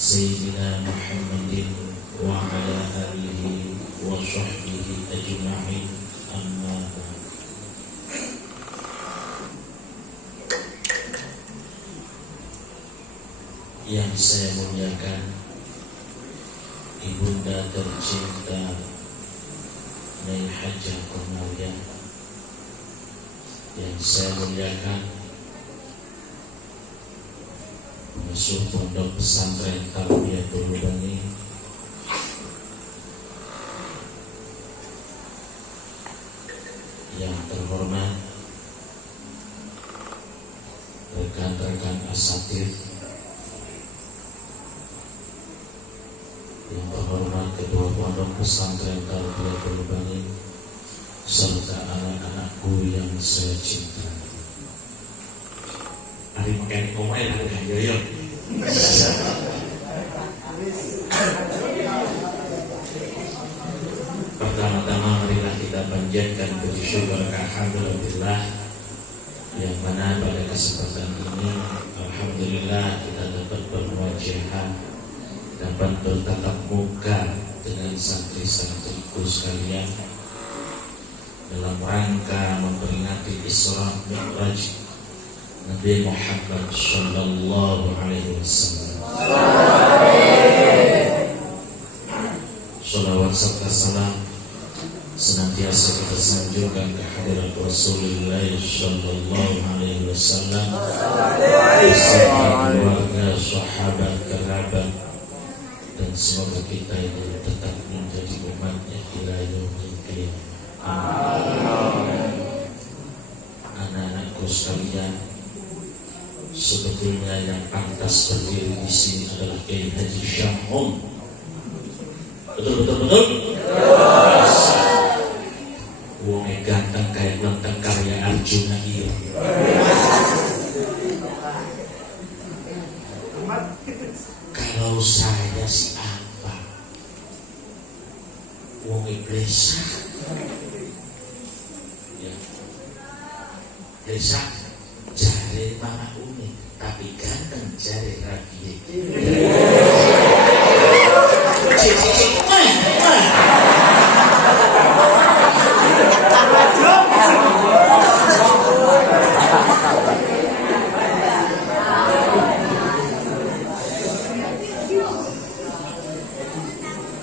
Sayyidina Muhammadin wa ala alihi wa sahbihi ajma'in, amma ba'd. Yang saya muliakan Ibunda tercinta Nyai Hajah Komaria, yang saya muliakan pengasuh Pondok Pesantren Tarbiyatul Bani, yang terhormat rekan-rekan asatidz, yang terhormat Ketua Pondok Pesantren Tarbiyatul Bani, serta anak-anakku yang saya cintai. Hari makan komai dan yoyo. Pertama-tama marilah kita panjatkan puji syukur alhamdulillah, yang mana pada kesempatan ini alhamdulillah kita dapat bermuajahah, dapat bertatap muka dengan santri-santriku sekalian dalam rangka memperingati Isra Mi'raj Nabi Muhammad sallallahu alaihi wasallam. Shalawat serta salam senantiasa kita sanjurkan ke hadirat Rasulullah sallallahu alaihi wasallam beserta keluarga, sahabat, kerabat, dan semoga kita itu tetap menjadi umatnya ila yaumil qiyamah. Anak-anakku sekalian, sebetulnya yang pantas berdiri di sini adalah Kiai Haji Syamhum. Betul. Wonge ganteng kayak lenteng karya Arjuna iya. Kalau saya si apa? Wonge blesa. Ya. Blesa jare Mama Umi, tapi ganteng jare Rabi.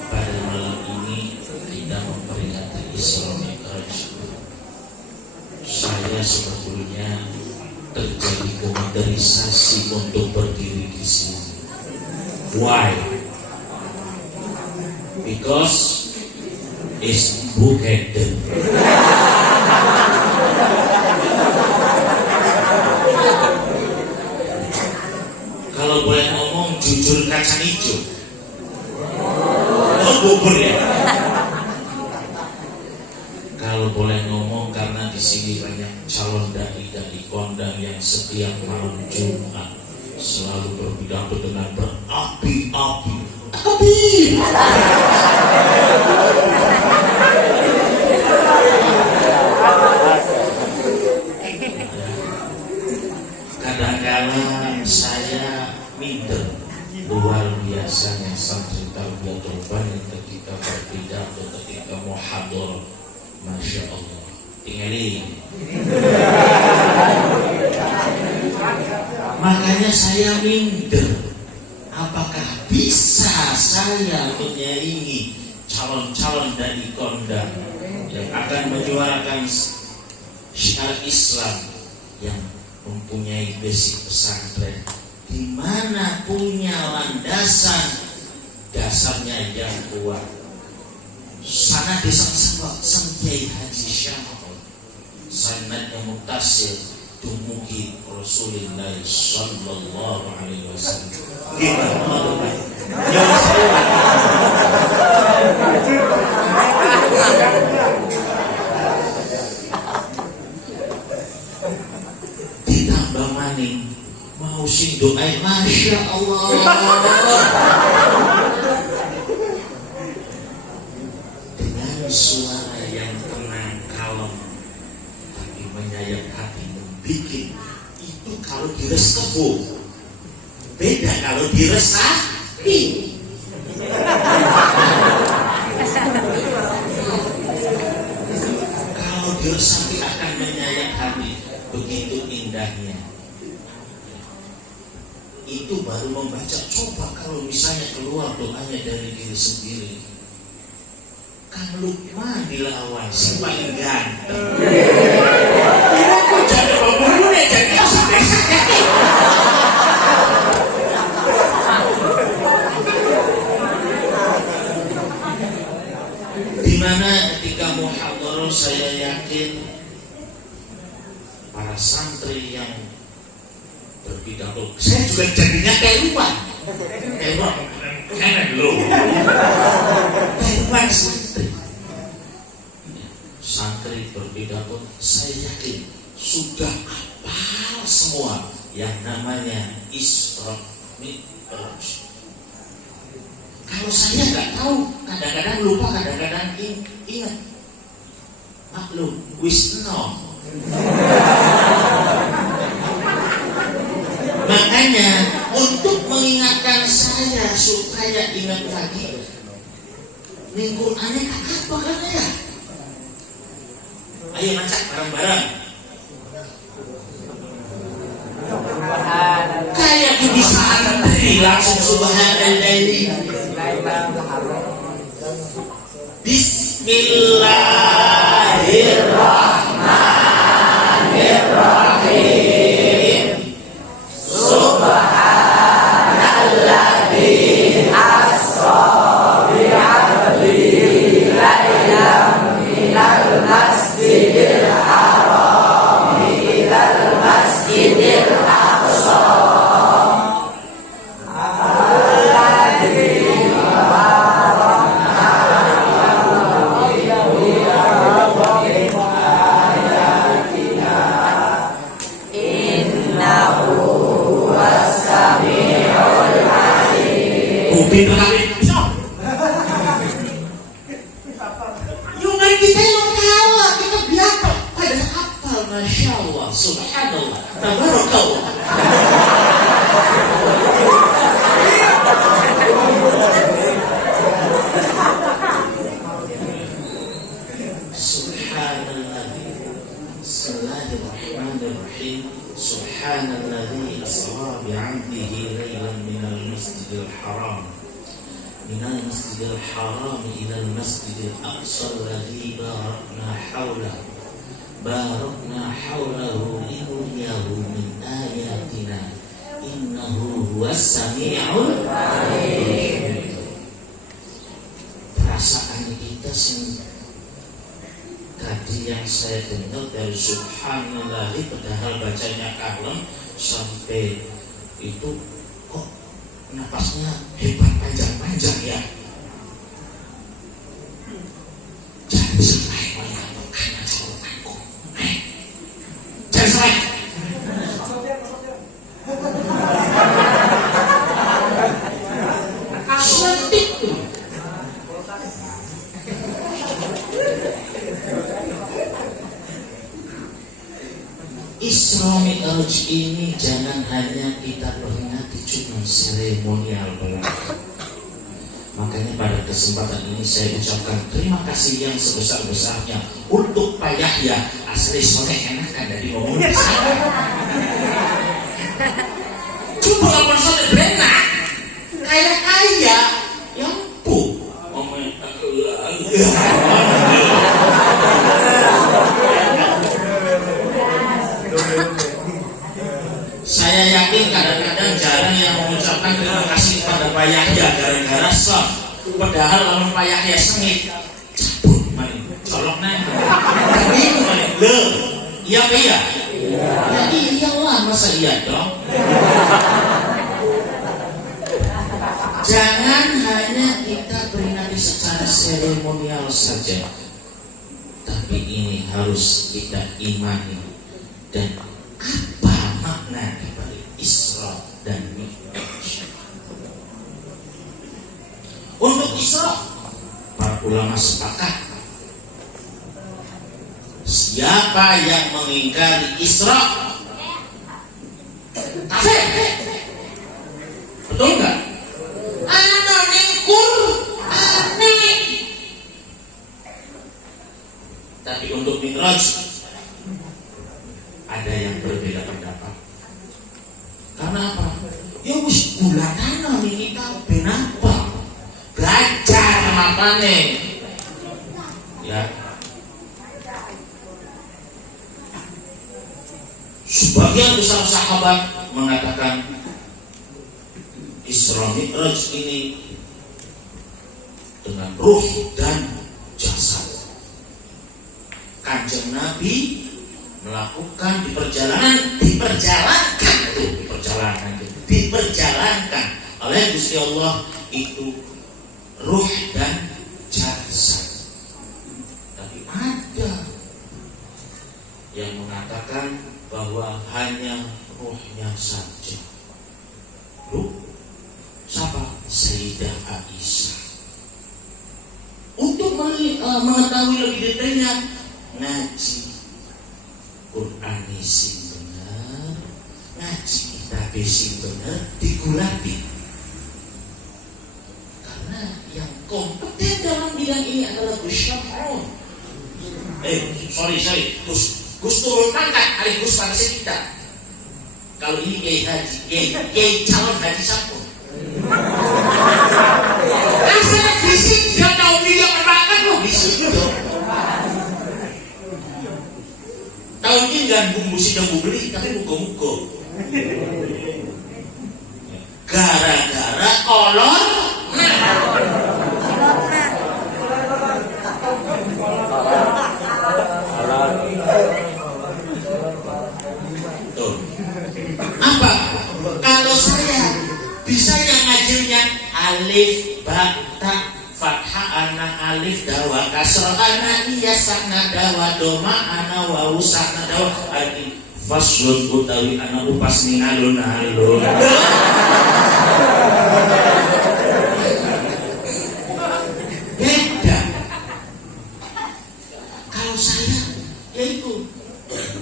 Pada malam ini kita memperingati Isra Mi'raj. Saya sebetulnya terjadi komodalisasi untuk berdiri di sini. Why? Because it's buketed. Kalau boleh ngomong jujur kacang hijau. Oh, bubur ya. Kalau boleh ngomong karena di sini banyak calon dai kondang yang setiap malam Jumat selalu berpidato dengan berapi-api. Kadang-kadang saya minder luar biasanya santri Tarbiyatul Bani ketika berpidato, ketika muhadharah. Masya Allah, tinggalin. Makanya saya minder, apakah bisa saya menyaingi calon-calon dari kondang yang akan menyuarakan syiar Islam, yang mempunyai basic pesantren, di mana punya landasan dasarnya yang kuat. Sana desa Kiai Haji Syamhum sanadnya mutasil dumugi Rasulullah sallallahu alaihi wasallam. Ditambah maning mau sing doain, Masya Allah. Suara yang tenang, kalem, tapi menyayat hati, membuat itu kalau direskebu. Beda kalau diresah, hati. Kalau diresapi akan menyayat hati, begitu indahnya. Itu baru membaca. Coba kalau misalnya keluar doanya dari diri sendiri. Kang Lukman dilawan si paling ganteng. Kok jadi pembunuh ya jadi sampai sakit. Dimana ketika muhadharah saya yakin para santri yang berpidato, saya juga jadinya keluar keren loh, keluar santri berpidato, saya yakin sudah hafal semua yang namanya Isra Mi'raj. Kalau saya nggak tahu, kadang-kadang lupa, kadang-kadang ingat. Maklum, wisno. Makanya untuk mengingatkan saya supaya ingat lagi, minggu aneh apa kan ya? Ayo macak bareng-bareng. Kayak di saat tadi langsung subhanallah. Bismillahirrahmanirrahim. Subhanalladzi asra bi 'abdihi lailan minal masjidil haram ilal masjidil aqsa. Pinter kali bisa. Yung ngayon kita yung kawa, kita biasa. Pada apa, Masya Allah, Subhanallah, Tabarakallah. Subhanallah, Bismillahirrahmanirrahim. Subhanalladzi asra bi'abdihi lailan minal masjidil haram minal masjidil haram ilal masjidil aqsa alladzi barakna haulahu linuriyahu min ayatina innahu huwas sami'ul alim. Perasaan kita tadi yang saya dengar dari subhanallah, padahal bacanya kalem sampai itu kok napasnya hebat panjang-panjang ya. Jangan sampai melakukan aku. Jangan sampai. Suntik tuh. Isra Mi'raj ini jangan hanya kita peringati cuma seremonial belaka. Makanya pada kesempatan ini saya ucapkan terima kasih yang sebesar-besarnya untuk Pak Yahya. Asli sore enakan dari ngomong saya. Coba ngomong sore benar. Kayak kaya yang pu. Saya yakin kadang-kadang jarang yang mengucapkan terima kasih pada Pak Yahya gara-gara sok. Padahal lamun Pak Yahya sengit, cabut maning, colok nang. Tapi maning le. Iya Pak ya? Ya iyalah, masa iya dong. Jangan hanya kita peringati secara seremonial saja, tapi ini harus kita imani. Dan apa makna dibalik Isra dan Mi'raj? Untuk Isra, para ulama sepakat, siapa yang mengingkari Isra kafir. Betul nggak? Mi'raj. Ada yang berbeda pendapat. Karena apa? Ya wis bulanana kita benapa? Belajar makane. Ya. Sebagian besar sahabat mengatakan Isra Mi'raj ini dengan ruh dan jasad. Kanjeng Nabi melakukan diperjalankan oleh Gusti Allah itu ruh dan jasad. Tapi ada yang mengatakan bahwa hanya ruhnya saja. Siapa? Sayyidah Aisyah. Untuk mengetahui lebih detailnya, ngaji Quran sing bener, ngaji kitab sing bener, digulapi. Karena yang kompeten dalam bidang ini adalah Gus Syaf'un. Gus turun pangkat, hari Gus pangkat kita. Kalau ini Kiai calon haji Syaf'un. Asal bisik gak tahu dia pangkat loh bisik dong. Tahun ini kan bumbu sidang beli, tapi muka-muka. Gara-gara kolor. Tuh. Apa? Kalau saya bisa yang ngajarnya alif, ba, ta, fathah, ana, alif, dawa, kasroh, ana, iya, sakna, dawa, doma, ana, wawu, sakna, dawa, ani, faslun, utawi, ana, upas, ning, alun-alun. Beda. Kalau saya, yaitu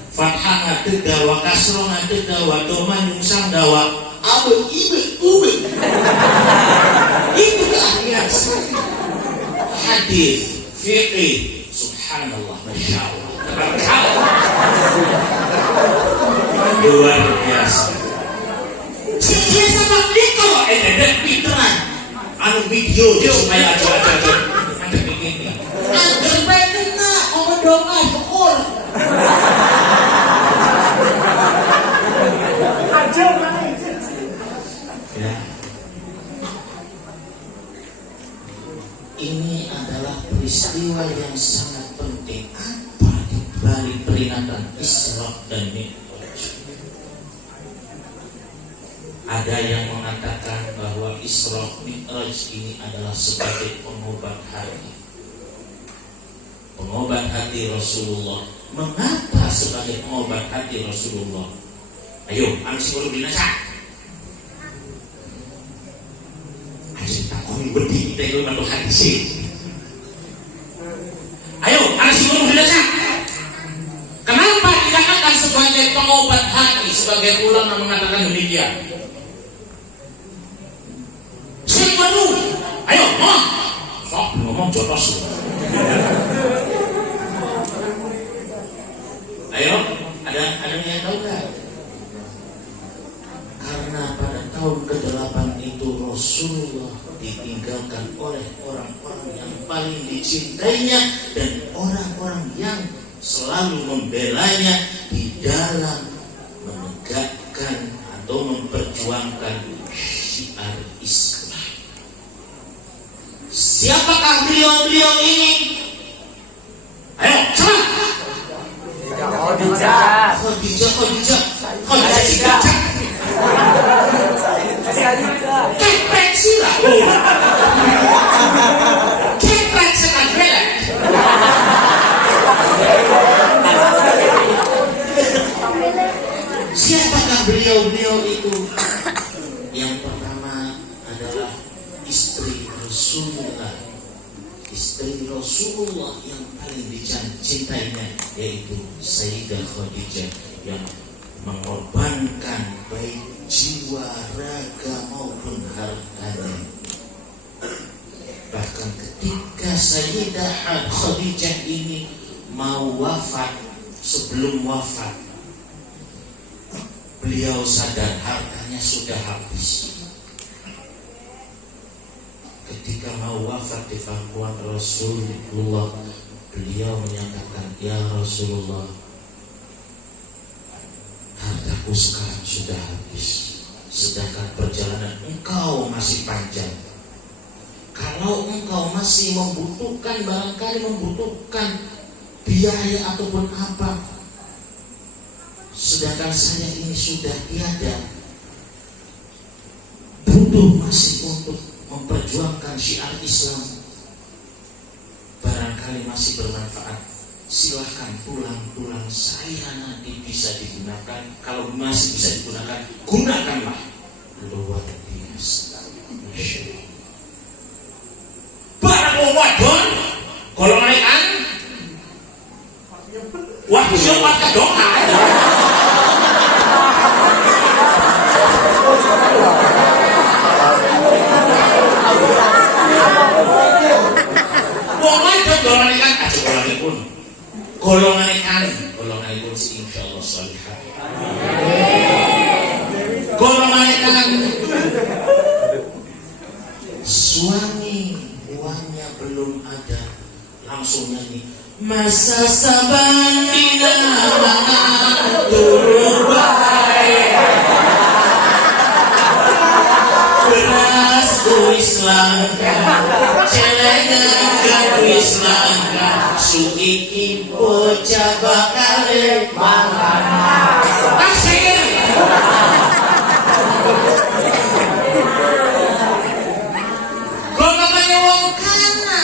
fathah ngade dawa, kasroh ngade dawa, doma, nyungsang, dawa, abe, ibe, ube. Itu keahlian saya. Hadis, fiqih, subhanallah, masya Allah, luar biasa. Saya sama itu, ada pinteran, anu video supaya aja. Ada begini. Agar baik kena, orang doa syukur. Ya. Ini adalah peristiwa yang sangat penting. Apa di balik peringatan Isra dan Mi'raj? Ada yang mengatakan bahwa Isra Mi'raj ini adalah sebagai pengobat hati. Pengobat hati Rasulullah. Mengapa sebagai pengobat hati Rasulullah? Ayo, ansur binasa. Berdiri kita itu mantul hadis. Ayo, ansur binasa. Kenapa dikatakan sebagai pengobat hati? Sebagai ulama mengatakan demikian. Siapa? Ayo, sok ngomong jotos. Ayo, ada yang tahu nggak? Karena pada tahun ke-8 itu Rasulullah ditinggalkan oleh orang-orang yang paling dicintainya dan orang-orang yang selalu membelanya di dalam menegakkan atau memperjuangkan syiar Islam. Siapakah beliau ini? Ayo, cepat. Khadijah kepret sila kepret sekali. Siapakah beliau itu? Yang pertama adalah istri Rasulullah. Istri Rasulullah yang paling dicintainya yaitu Sayyidah Khadijah yang mengorbankan baik jiwa, raga maupun hartanya. Bahkan ketika Sayyidah Khadijah ini mau wafat, sebelum wafat beliau sadar hartanya sudah habis. Ketika mau wafat di pangkuan Rasulullah, beliau menyatakan, ya Rasulullah, hartaku sekarang sudah habis, sedangkan perjalanan engkau masih panjang. Kalau engkau masih membutuhkan, barangkali membutuhkan biaya ataupun apa, sedangkan saya ini sudah tiada, butuh masih untuk memperjuangkan syiar Islam, barangkali masih bermanfaat, silahkan tulang-tulang saya nanti bisa digunakan. Kalau masih bisa digunakan, gunakanlah. Luar biasa. Barang wong wadon golongan ikan wah siapa kedongan wong wadon golongan ikan aja golongan ikan si insyaallah salihah. Golongan ikan suami uangnya belum ada, langsung nyanyi masa saban dina turun baik beras kuis langka celengan kuis langka suiki bocah bakale mangan tasir. Golongannya wong kana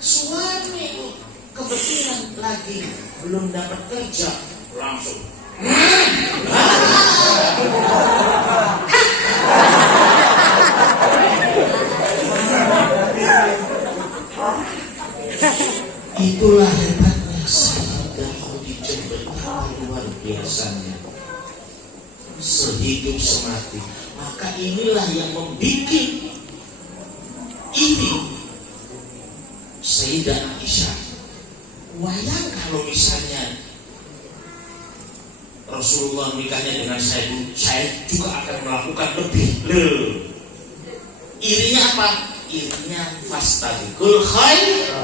suami kebetulan lagi belum dapat kerja, langsung itulah hebatnya Sayyidah Khadijah, betapa luar biasanya, sehidup semati. Maka inilah yang membuat ini Sayyidah Aisyah. Wayang kalau misalnya Rasulullah nikahnya dengan saya juga akan melakukan lebih. Irinya apa? Irinya fastabiqul khair.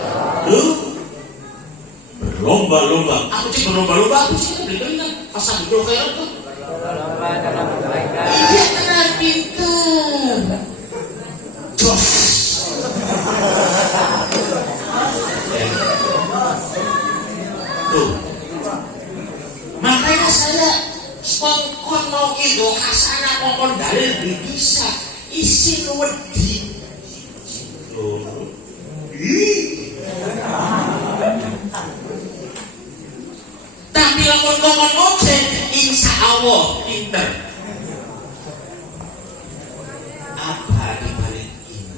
Berlomba-lomba. Aku sih berlomba-lomba. Aku sih beli kan fastabiqul khair tuh. Berlomba dalam kebaikan. Iya benar, pintar. Jos. Tuh. Makanya saya kon mau itu kasana kokon dalil bisa isi wedi. Tapi lamun kokon oke, insya Allah pinter. Apa dibalik ini?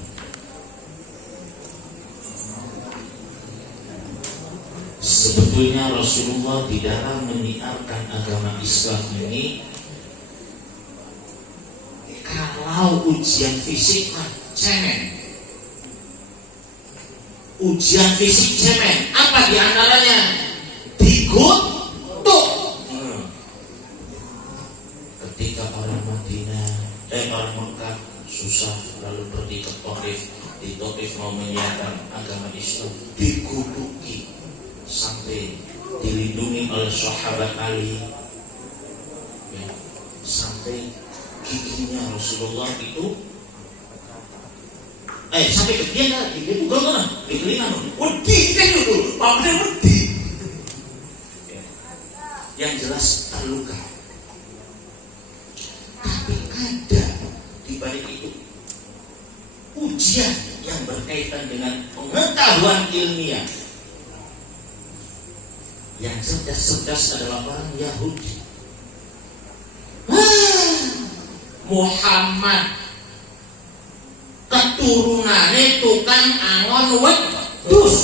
Sebetulnya Rasulullah di dalam menyiarkan agama Islam ini, kalau ujian fisik mah cemen. Ujian fisik cemen. Apa diantaranya? Dikutuk. Ketika orang Madinah, orang Mekah susah lalu pergi ke Taif, di Taif mau menyiarkan agama Islam, dikutuki sampai dilindungi oleh sahabat Ali, ya, sampai giginya Rasulullah itu sampai ke dia kan, dia bukan mana, di telinga wedi kan itu, pamrih wedi, yang jelas terluka. Tapi ada di balik itu ujian yang berkaitan dengan pengetahuan ilmiah. Yang cerdas-cerdas adalah orang Yahudi. Muhammad keturunannya tukang angon wedus.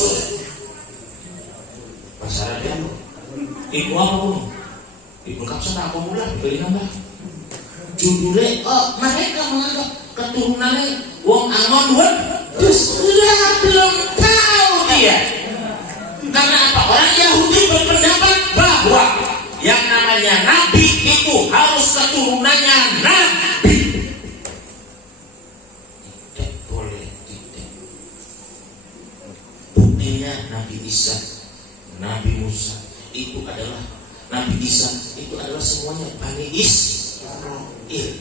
Bahasa Arabnya ibu apa pun? Ibu kapsa tak populer beli nambah. Judulnya mereka menganggap keturunannya wong angon wedus. Lah belum tahu dia. Karena apa? Orang Yahudi berpendapat bahwa yang namanya nabi itu harus keturunannya nabi. Tidak boleh tidak. Buktinya Nabi Isa, Nabi Musa itu adalah Nabi Isa itu adalah semuanya Bani Israil.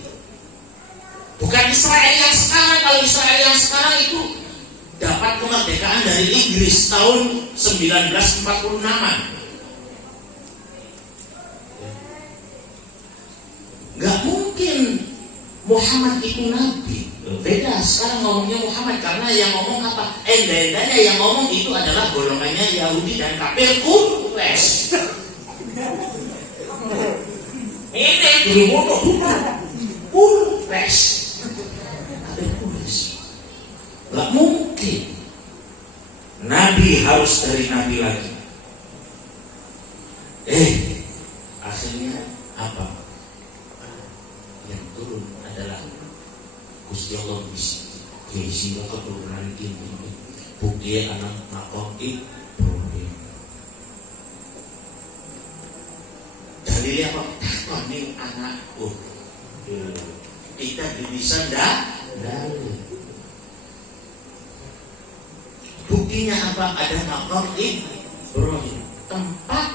Bukan Israel yang sekarang. Kalau Israel yang sekarang itu dapat kemerdekaan dari Inggris tahun 1946-an. Gak mungkin Muhammad itu nabi. Beda sekarang ngomongnya Muhammad karena yang ngomong apa? Endanya yang ngomong itu adalah golongannya Yahudi dan kafir Quraisy. Ini dulu Quraisy. Kafir Quraisy. Gak mungkin nabi harus dari nabi lagi. Akhirnya apa? Yang turun adalah Gusti Allah Gusti Allah keturunan ini. Bukti anak makom Ibrahim. Dalilnya apa? Ini anakku. Kita bisa dalil. Buktinya apa? Ada makom Ibrahim, tempat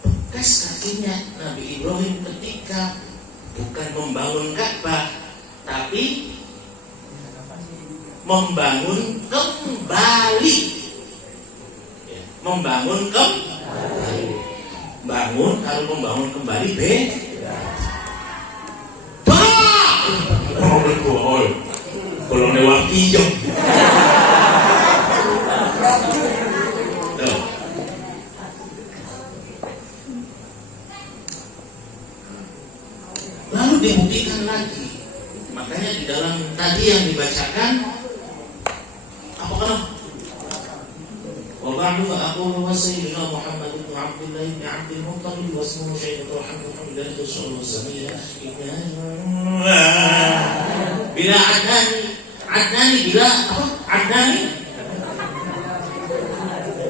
bekas kakinya Nabi Ibrahim ketika bukan membangun Ka'bah, tapi membangun kembali. Membangun kembali. Bangun kalau membangun kembali beda. Kalau lewat hijau. Lalu dibuktikan lagi. Makanya di dalam tadi yang dibacakan apa kan? Wa ba'du fa aqulu wa sayyidina Muhammad ibn Abdullah ibn Abdul Muttalib wa ismuhu Syaikhul Hamdulillah sallallahu alaihi wasallam. Bila Adnan bila apa?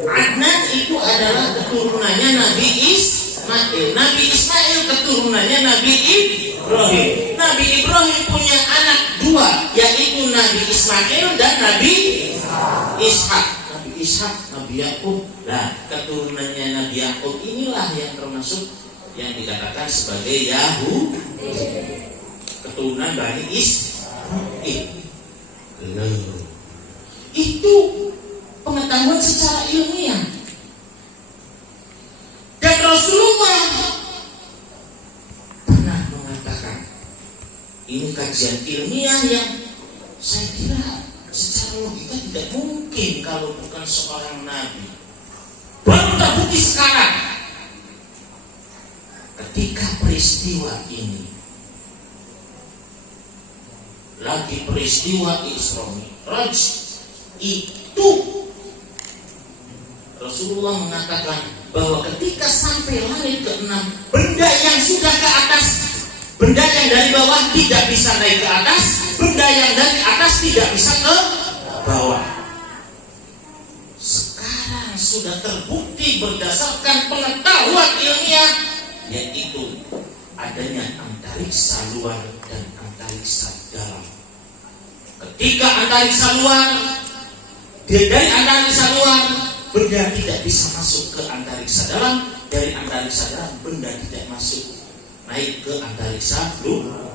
Adnan itu adalah keturunannya Nabi Ismail. Nabi Ismail keturunannya Nabi Ibrahim. Nabi Ibrahim punya anak dua, yaitu Nabi Ismail dan Nabi Ishak. Nabi Ishak, Nabi Yakub. Nah, keturunannya Nabi Yakub inilah yang termasuk yang dikatakan sebagai Yahudi. Keturunan Bani Israil. Itu pengetahuan secara ilmiah. Dan Rasulullah pernah mengatakan, ini kajian ilmiah yang saya kira secara logika tidak mungkin kalau bukan seorang nabi. Baru terbukti sekarang ketika peristiwa ini lagi peristiwa Isra Mi'raj itu Rasulullah mengatakan bahwa ketika sampai langit ke-6, benda yang sudah ke atas, benda yang dari bawah tidak bisa naik ke atas, benda yang dari atas tidak bisa ke bawah. Sekarang sudah terbukti berdasarkan pengetahuan ilmiah, yaitu adanya antariksa luar dan antariksa dalam. Ketika antariksa luar, dari antariksa luar benda tidak bisa masuk ke antariksa dalam, dari antariksa dalam benda tidak masuk naik ke antariksa luar.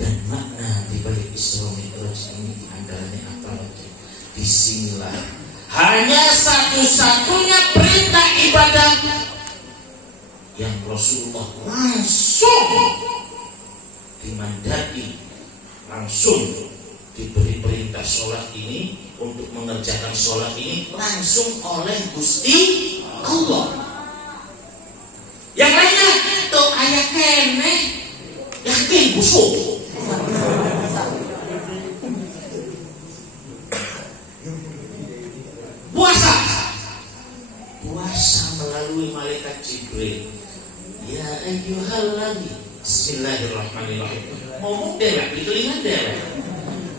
Dan makna di balik Isra Mi'raj ini diantaranya apa lagi? Disinilah hanya satu-satunya perintah ibadah yang Rasulullah langsung dimandati, langsung diberi perintah sholat ini, untuk mengerjakan sholat ini langsung oleh Gusti Allah. Yang lainnya tuh ayat kene yakin busuk. Puasa melalui malaikat Jibril. Ya ayyuhalladzina, bismillahirrahmanirrahim. Ngomong dewek, di telinga dewek.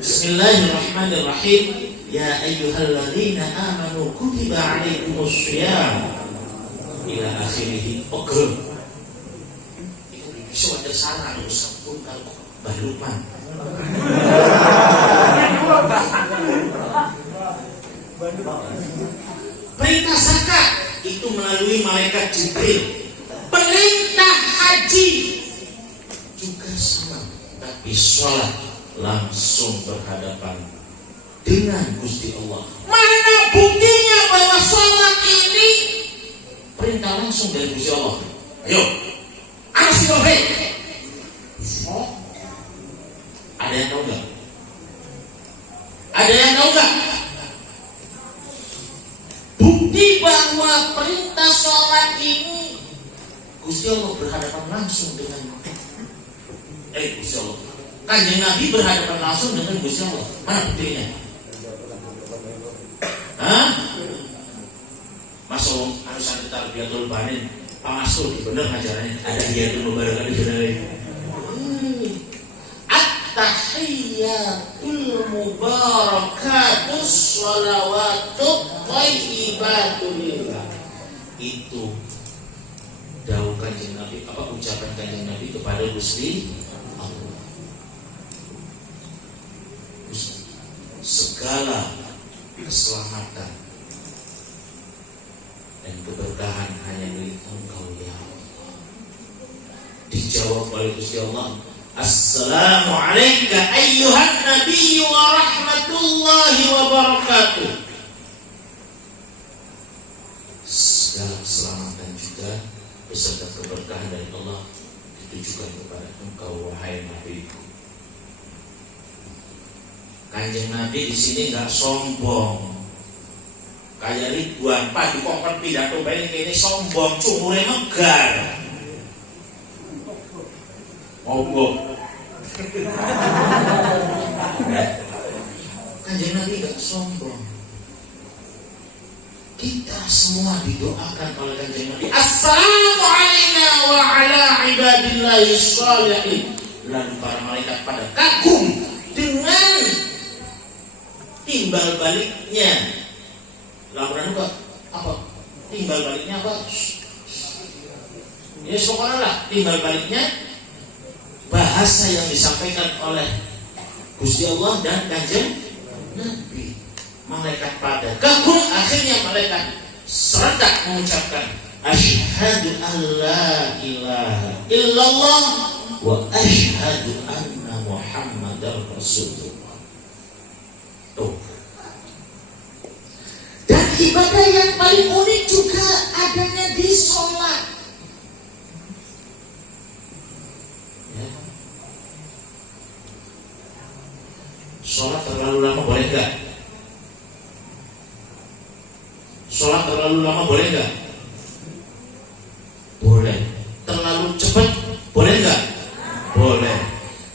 Bismillahirrahmanirrahim. Ya ayyuhalladzina amanu kutiba alaikumusshiyam ila akhirih. Pegel. Itu bisa ada salah ada sabun kalau baluman. Perintah zakat itu melalui malaikat Jibril. Perintah haji juga sama, tapi sholat langsung berhadapan dengan Gusti Allah. Mana buktinya bahwa sholat ini perintah langsung dari Gusti Allah? Ayo, asli baik. Ada yang tahu nggak? Ada yang tahu nggak? Bukti bahwa perintah sholat ini Gusti Allah berhadapan langsung dengan Gusti Allah. Kanjeng Nabi berhadapan langsung dengan Gusti Allah. Mana buktinya? Hah? Masuk anusan tarbiyatul banin, Pak Masuk bener ngajarannya. Ada dia tuh barangkali benerin. At-tahiyyatul mubarakatus sholawatut thayyibatul lillah. Itu dawuh Kanjeng Nabi, apa ucapan Kanjeng Nabi kepada Gusti Allah. Segala keselamatan dan keberkahan hanya milik Engkau ya Allah. Dijawab oleh Gusti Allah, Assalamualaikum ayyuhan nabiyyu wa rahmatullahi wa barakatuh. Segala keselamatan juga beserta keberkahan dari Allah ditujukan kepada Engkau wahai Nabi-Ku. Kanjeng Nabi di sini nggak sombong. Kayak Ridwan Pak di kongkon pidato baik ini sombong, cumure megar. Ngomong. Kanjeng Nabi nggak sombong. Kita semua didoakan oleh Kanjeng Nabi. Assalamualaikum wa ala ibadillahi sholihin. Lalu para malaikat pada kagum dengan timbal baliknya. Laporan juga apa? Timbal baliknya apa? Ya pokoknya lah timbal baliknya bahasa yang disampaikan oleh Gusti Allah dan Kanjeng Nabi. Malaikat pada kagum, akhirnya malaikat serentak mengucapkan asyhadu an la ilaha illallah wa asyhadu anna muhammadar rasulullah. Tuh. Dan ibadah yang paling unik juga adanya di sholat. Ya. Sholat terlalu lama boleh enggak? Sholat terlalu lama boleh enggak? Boleh. Terlalu cepat boleh enggak? Boleh.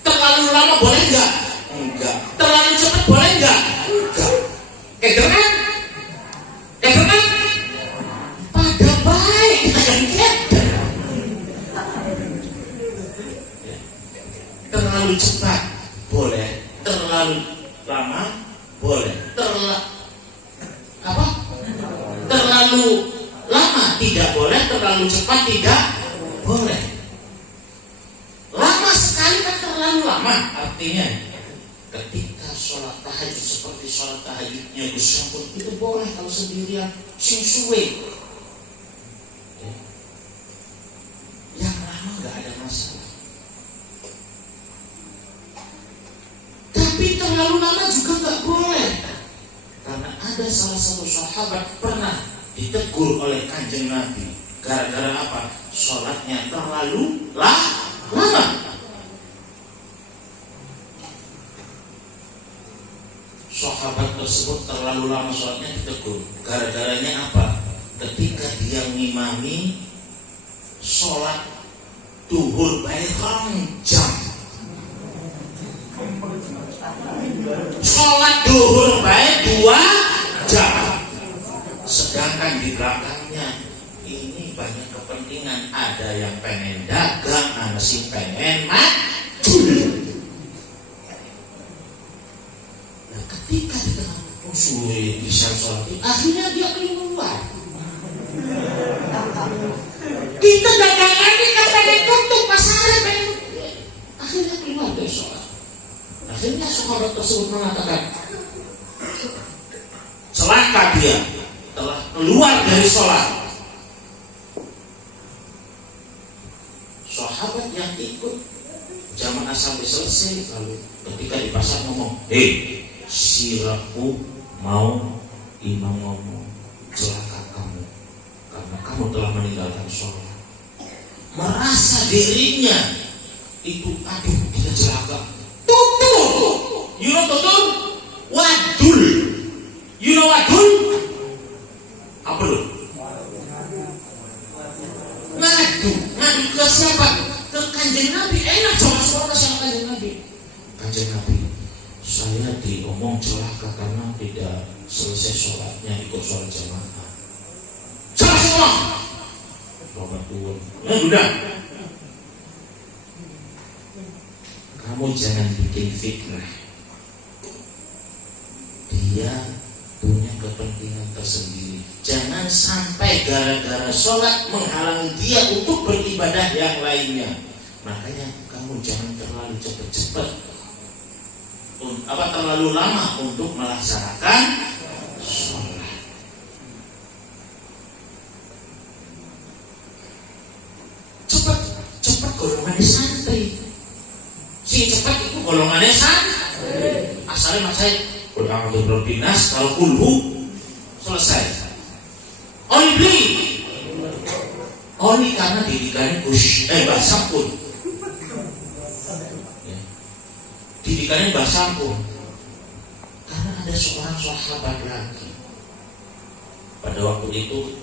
Terlalu lama boleh enggak? Enggak. Terlalu cepat boleh enggak? Enggak. Kan? Pada baik terlalu cepat boleh, terlalu lama boleh, terlalu lama tidak boleh, terlalu cepat tidak boleh. Lama sekali kan terlalu lama. Artinya ketika sholat tahajud seperti sholat tahajudnya Gus Syamsul itu boleh kalau sendirian sing suwe. Yang lama nggak ada masalah. Tapi terlalu lama juga nggak boleh. Karena ada salah satu sahabat pernah ditegur oleh Kanjeng Nabi. Gara-gara apa? Sholatnya terlalu lama. Sahabat tersebut terlalu lama sholatnya ditegur. Gara-garanya apa? Ketika dia ngimami sholat duhur baik jam. Sholat duhur baik 2 jam. Sedangkan di belakangnya ini banyak kepentingan. Ada yang pengen dagang, ada sih pengen maju. suwe bisa sholat. Akhirnya dia keluar. Kita dagangan ini katanya tutup pasarnya pengen. Akhirnya keluar dari sholat. Akhirnya sahabat tersebut mengatakan, celaka dia telah keluar dari sholat. Sahabat yang ikut jamaah sampai selesai, lalu ketika di pasar ngomong, si Rabu mau imam ngomong, celaka kamu karena kamu telah meninggalkan sholat. Merasa dirinya itu, aduh kita celaka. Tutur, you know tutur? Wadul, you know wadul? Apa lu? Ngadu ke siapa? Ke Kanjeng Nabi. Enak coba suara sama Kanjeng Nabi. Kanjeng Nabi, saya diomong celaka karena tidak selesai sholatnya ikut sholat jamaah. Salah semua. Robat turun. Udah. Kamu jangan bikin fitnah. Dia punya kepentingan tersendiri. Jangan sampai gara-gara sholat menghalangi dia untuk beribadah yang lainnya. Makanya kamu jangan terlalu cepat-cepat, terlalu lama untuk melaksanakan sholat. Cepat golongannya santri. Si cepat itu golongannya santri. Asalnya mas saya berangkat berbinas kalau kulhu selesai. Oli karena didikannya basampun. Ya. Didikannya basampun. Karena ada seorang sahabat lagi. Pada waktu itu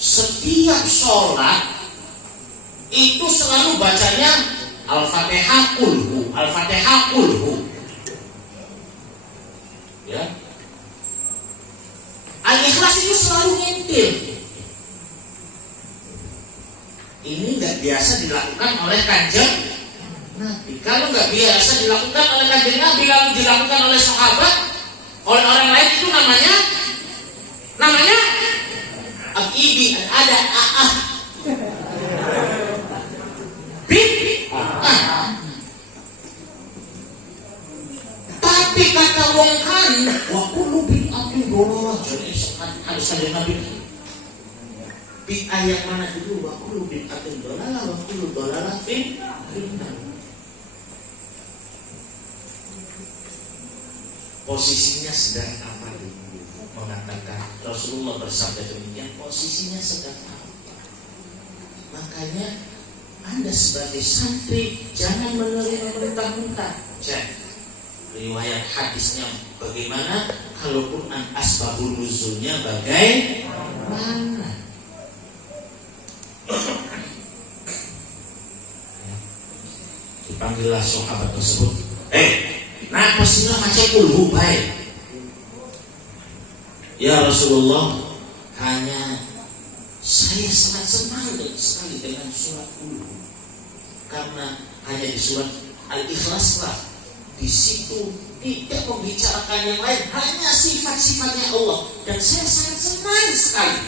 setiap sholat itu selalu bacanya Al-Fatihah kulhu, Al-Fatihah kulhu. Ya. Al-Ikhlas itu selalu nyentil. Ini nggak biasa dilakukan oleh Kanjeng Nabi. Kalau nggak biasa dilakukan oleh Kanjeng Nabi, lalu dilakukan oleh sahabat, oleh orang lain, itu namanya akibi, ada Tapi kata wong kan, wa kullu bid'atin dhalalah. Jadi harus ada Nabi. Di ayat mana dulu, wa kullu bid'atin dhalalah, wa kullu dhalalah fin nar. Posisinya sedang apa dulu? Mengatakan Rasulullah bersabda demikian, posisinya sedang apa? Makanya Anda sebagai santri jangan menerima mentah-mentah. Cek riwayat hadisnya bagaimana, kalau Quran asbabun nuzulnya bagaimana. Dipanggillah sahabat tersebut, nah pastilah macam kulhu baik. Ya Rasulullah, hanya saya sangat senang sekali dengan surat kulhu, karena hanya di surat Al-Ikhlas lah, di situ tidak membicarakan yang lain, hanya sifat-sifatnya Allah, dan saya sangat senang sekali.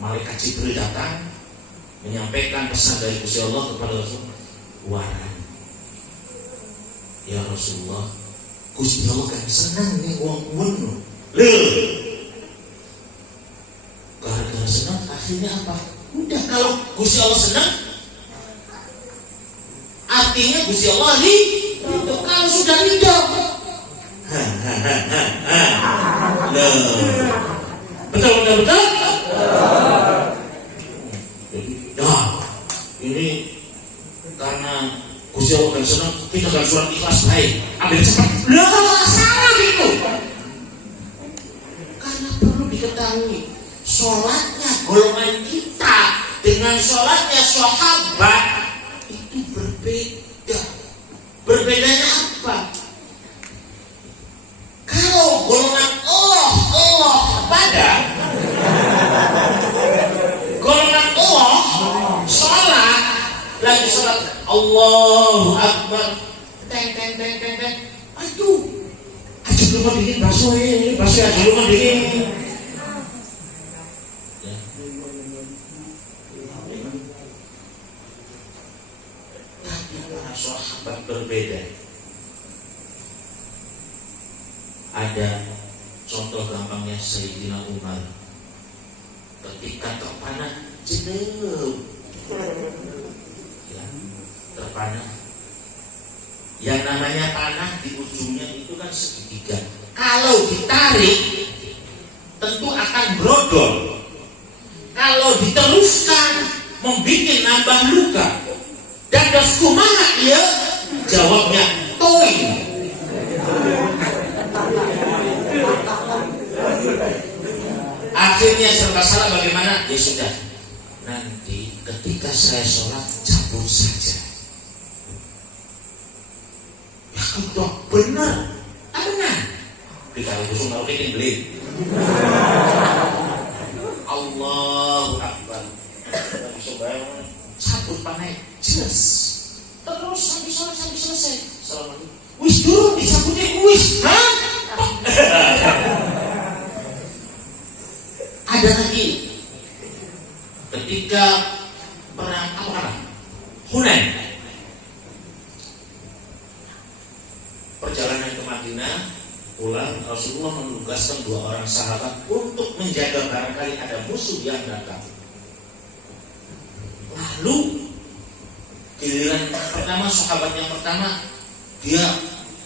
Malaikat Jibril datang menyampaikan pesan dari Gusti Allah kepada Rasulullah. Waran, ya Rasulullah, Gusti Allah kan senang nih wong ngono. Gara-gara senang akhirnya apa? Udah, kalau Gusti Allah senang, artinya Gusti Allah ridho. Kalau sudah ridho, betul. Ini karena Gusti Allah kan senang, kita kan surat Ikhlas baik, ambil cepat. Salah itu. Karena perlu diketahui, sholatnya golongan kita dengan sholatnya sahabat itu berbeda. Berbedanya apa? Kalau golongan Allah pada golongan Allah sholat, lagi sholat Allahu Akbar, teng dulu dingin bakso ini bakso ya dulu dingin. Ya. Tapi para sahabat berbeda. Ada contoh gampangnya Sayyidina Umar ketika terpanah jenuh, ya, terpanah. Yang namanya panah di ujungnya itu kan segitiga. Kalau ditarik tentu akan brodol. Kalau diteruskan membuat nambah luka. Dan dos kumaha ya? Jawabnya toing. Akhirnya serba salah bagaimana? Ya sudah. Nanti ketika saya sholat cabut saja. Ya udah benar. Benar. Dikali busung mau bikin beli. Allahu Akbar. Cabut panai. Jelas. Terus sampai sholat sampai selesai. Assalamualaikum. Wis dulu dicabutnya wis. Hah? Ada lagi ketika perang apa? Hunain. Perjalanan ke Madinah, pulang Rasulullah menugaskan 2 orang sahabat untuk menjaga barangkali ada musuh yang datang. Lalu giliran pertama sahabat yang pertama dia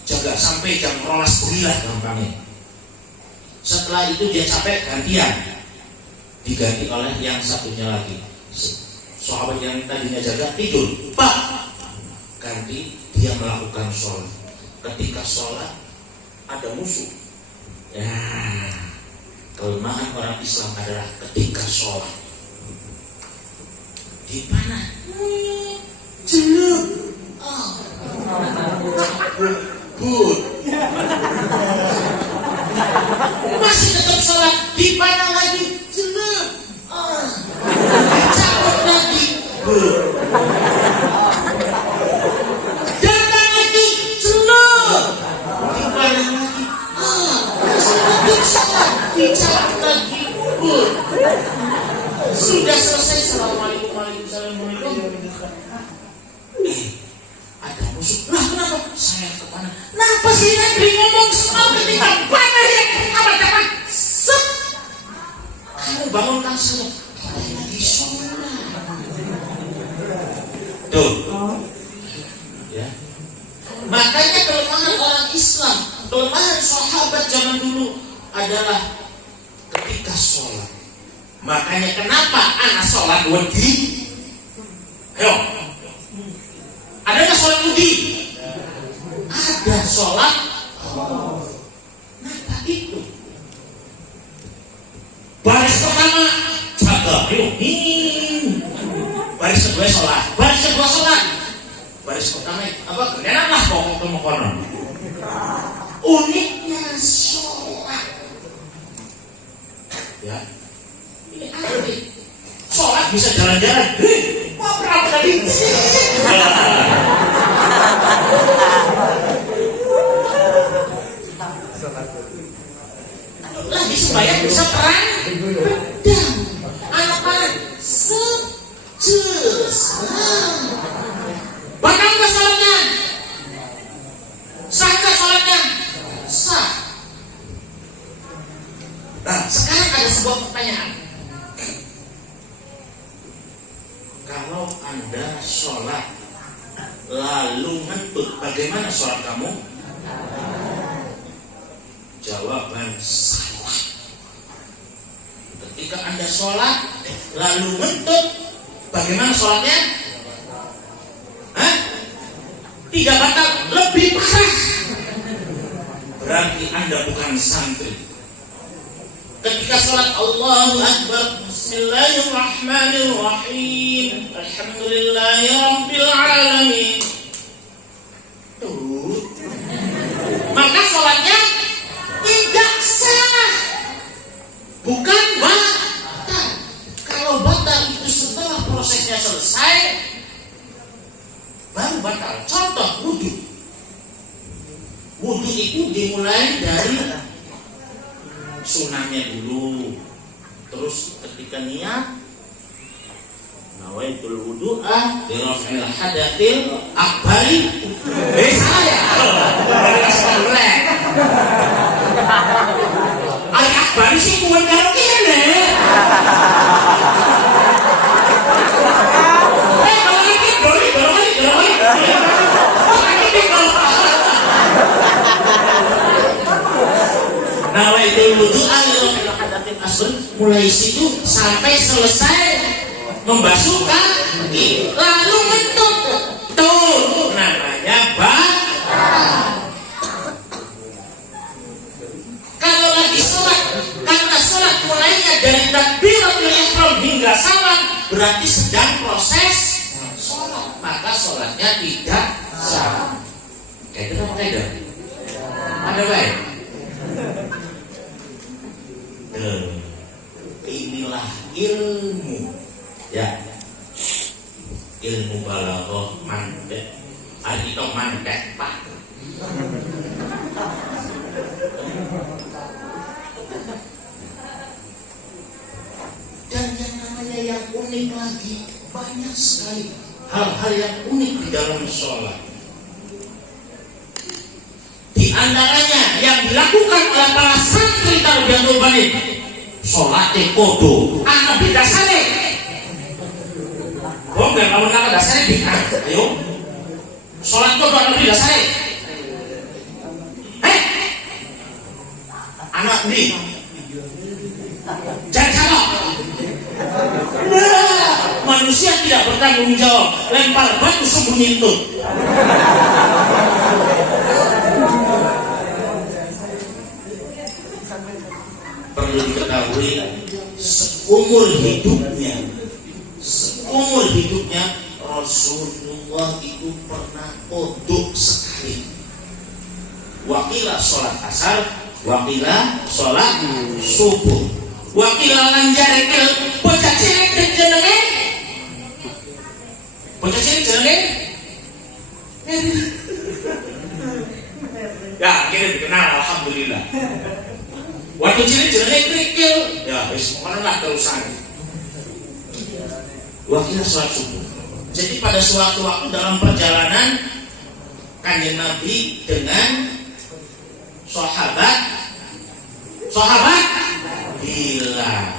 jaga sampai jam 12 lah gampangnya. Setelah itu dia capek gantian. Diganti oleh yang satunya lagi. Sahabat yang tadinya jaga tidur, Pak, ganti dia melakukan sholat. Ketika sholat ada musuh. Ya, kelemahan orang Islam adalah ketika sholat di mana? Jenuh. But. Masih tetap sholat di mana lagi? Jenuh. Dicabut lagi. But. Datang lagi. Jenuh. Di mana lagi? Sholat. Dicabut lagi. But. Sudah selesai. Assalamualaikum warahmatullahi wabarakatuh. Ada musuh. Lah kenapa? Saya ke panah. Kenapa sih Nabi ngomong soal ketika panah yang apa-apa? Set. Kamu bangunkan saya. Lagi sholat. Tuh. Ya. Makanya kelemahan orang Islam, kelemahan sahabat zaman dulu adalah ketika sholat. Makanya kenapa anak sholat wedi? Ayo. Adakah sholat wedi? Ada sholat. Kenapa itu? Baris pertama jaga, ayo. Baris kedua sholat. Baris kedua sholat. Baris pertama apa? Kenalan lah pokok konon. Uniknya sholat. Ya. Ini aneh. Sholat bisa jalan-jalan. Wah, berapa tadi? Lagi sembahyang bisa perang pedang. Anak panah secus. Bahkan ke sholatnya sah ke sholatnya sah. Nah, sekarang ada sebuah pertanyaan. Kalau Anda sholat lalu ngantuk, bagaimana sholat kamu? Jawaban salah. Ketika Anda sholat lalu ngantuk, bagaimana sholatnya? Hah? Tidak batal, lebih parah. Berarti Anda bukan santri. Ketika sholat Allahu Akbar, Bismillahirrahmanirrahim, Alhamdulillahirabbil alamin. Tuh. Maka sholatnya tidak sah. Bukan batal. Kalau batal itu setelah prosesnya selesai baru batal. Contoh wudhu. Wudhu itu dimulai dari sunahnya dulu. Terus ketika niat nawaitul wudu'a li raf'il hadatsil akbari. Salah ya? Ari akbari sih kuwi karo kene. Kalau ini doli. Nawaitul wudu'a li raf'il hadatsil asghar, mulai situ sampai selesai membasuh kaki, lalu mentuk, tuh namanya kalau lagi sholat, karena sholat mulainya dari takbiratul ihram hingga salam, berarti sedang proses sholat, maka sholatnya tidak sah. Kayak itu apa kayak ada baik. Inilah ilmu. Ya, ilmu balaghah mantek, ari to mantek Pak. Dan yang namanya yang unik lagi, banyak sekali hal-hal yang unik di dalam sholat. Di antaranya yang dilakukan oleh para santri tarbiyatul banin, sholat kodo, anak bidasane. Oh, biar kamu nak dasarnya bid'ah. Ayo, sholat kodo anak bidasane. Anak di, jangan salah. Nah, manusia tidak bertanggung jawab, lempar batu sumber ngintut. Perlu diketahui, seumur hidupnya Rasulullah itu pernah kodok sekali. Wakilah sholat asar, wakilah sholat subuh, wakilah lanjarekel bocah cilik jenenge. Bocah cilik jenenge. Ya, kita dikenal alhamdulillah. Waktu cilik jenenge krikil, ya wis mono lah terusan. Wakilnya sholat subuh. Jadi pada suatu waktu dalam perjalanan Kanjeng Nabi dengan sahabat Bilal.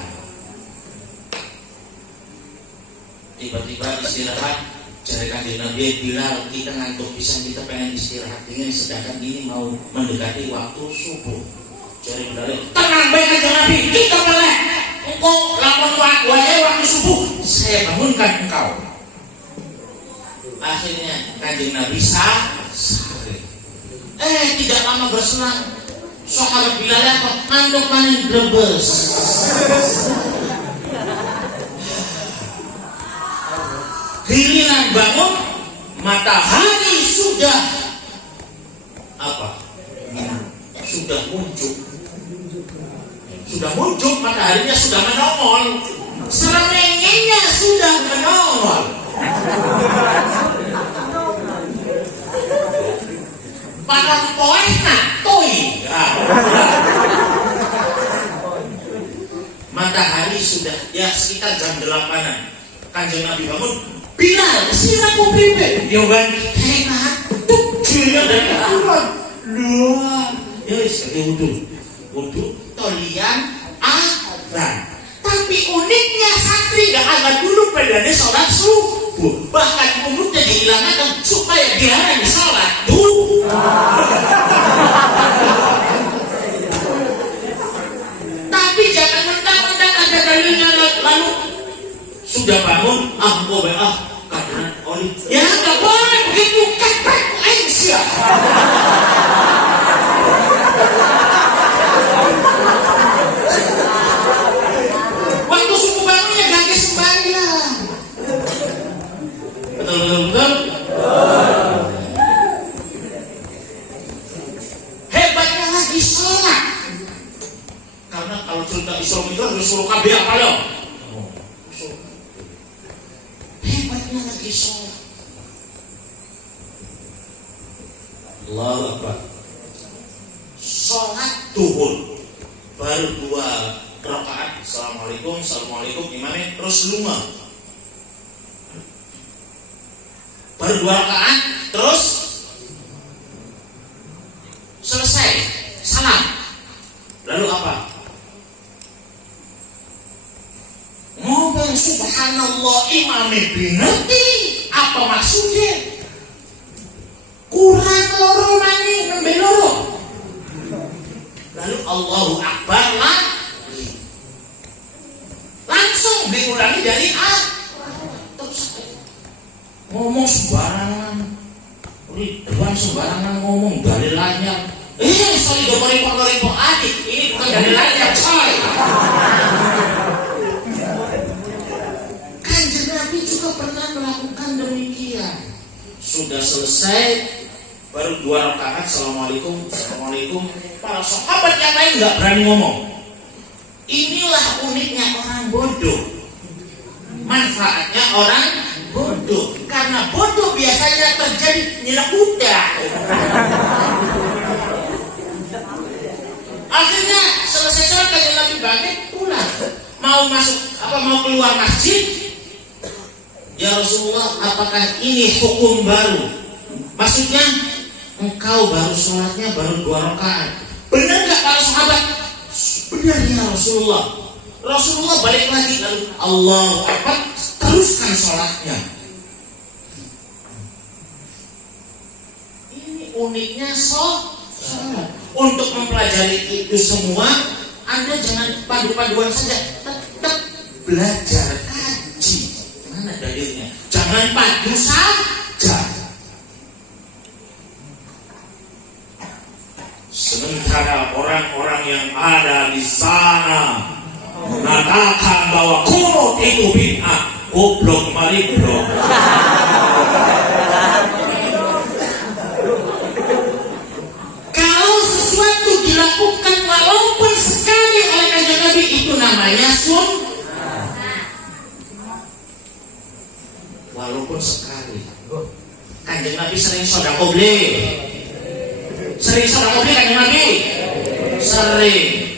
Tiba-tiba istirahat, jari Kanjeng Nabi, Bilal, kita ngantuk pisan, kita pengen istirahat dingin, sedangkan ini mau mendekati waktu subuh. Jari Bilal, tenang baik Kanjeng Nabi, kita boleh. Engkau lapor aku aja waktu subuh, saya bangunkan engkau. Akhirnya Kanjeng Nabi sahur. Tidak lama berselang, sahabat Bilal apa? Ngantuk maning brebes. Giliran bangun, matahari sudah sudah muncul, mataharinya sudah menongol, serengengnya sudah menongol. Para poena toy. Matahari sudah ya sekitar jam 8-an. Kanjeng Nabi bangun, Bilal, siramu pribe? Yo kan, enak. Tuh, dia dari turun. Loh, ya wis wudu. Tolian azan. Tapi uniknya santri gak azan dulu padane sholat subuh. Bahkan umurnya dihilangkan supaya dilarang sholat Tapi jangan mentang-mentang ada dalilnya lalu sudah bangun, karena oli. Ya gak boleh begitu, kepek Aisyah. Waktu subuh bangunnya ganti sembahyang. Betul. Hebatnya lagi sholat. Karena kalau cerita Isra itu harus suruh kabeh apa lo? Hebatnya lagi sholat. Allahu Akbar. duhur baru 2 rakaat, assalamualaikum imamnya terus lunga, baru 2 rakaat terus selesai salam, lalu apa? Ngomong subhanallah, imamnya binati apa maksudnya? Kurang loro mani nembe loro. Lalu Allahu Akbar langsung diulangi dari terus ngomong sembarangan, Ridwan sembarangan ngomong dalil lainnya. Sorry repot adik, ini bukan dalil lainnya coy. Kanjeng Nabi juga pernah melakukan demikian. Sudah selesai baru 2 rakaat, assalamualaikum. Para sahabat yang lain nggak berani ngomong. Inilah uniknya orang bodoh. Manfaatnya orang bodoh. Karena bodoh biasanya terjadi nilai kuda. Akhirnya selesai sholat Kanjeng Nabi bangkit pulang. Mau keluar masjid. Ya Rasulullah, apakah ini hukum baru? Maksudnya engkau baru sholatnya baru 2 rakaat. Benar nggak para sahabat? Benar ya Rasulullah. Rasulullah balik lagi lalu Allahu Akbar, teruskan sholatnya. Ini uniknya sholat. Untuk mempelajari itu semua, Anda jangan padu-paduan saja, tetap belajar kaji. Mana dalilnya? Jangan padu saja. Sementara orang-orang yang ada di sana mengatakan bahwa kunut itu bid'ah, goblok mariblok. Kalau sesuatu dilakukan walaupun sekali oleh Kanjeng Nabi itu namanya walaupun sekali. Kanjeng Nabi sering sedekah beli. Sering sedekah beli Kanjeng Nabi? Sering.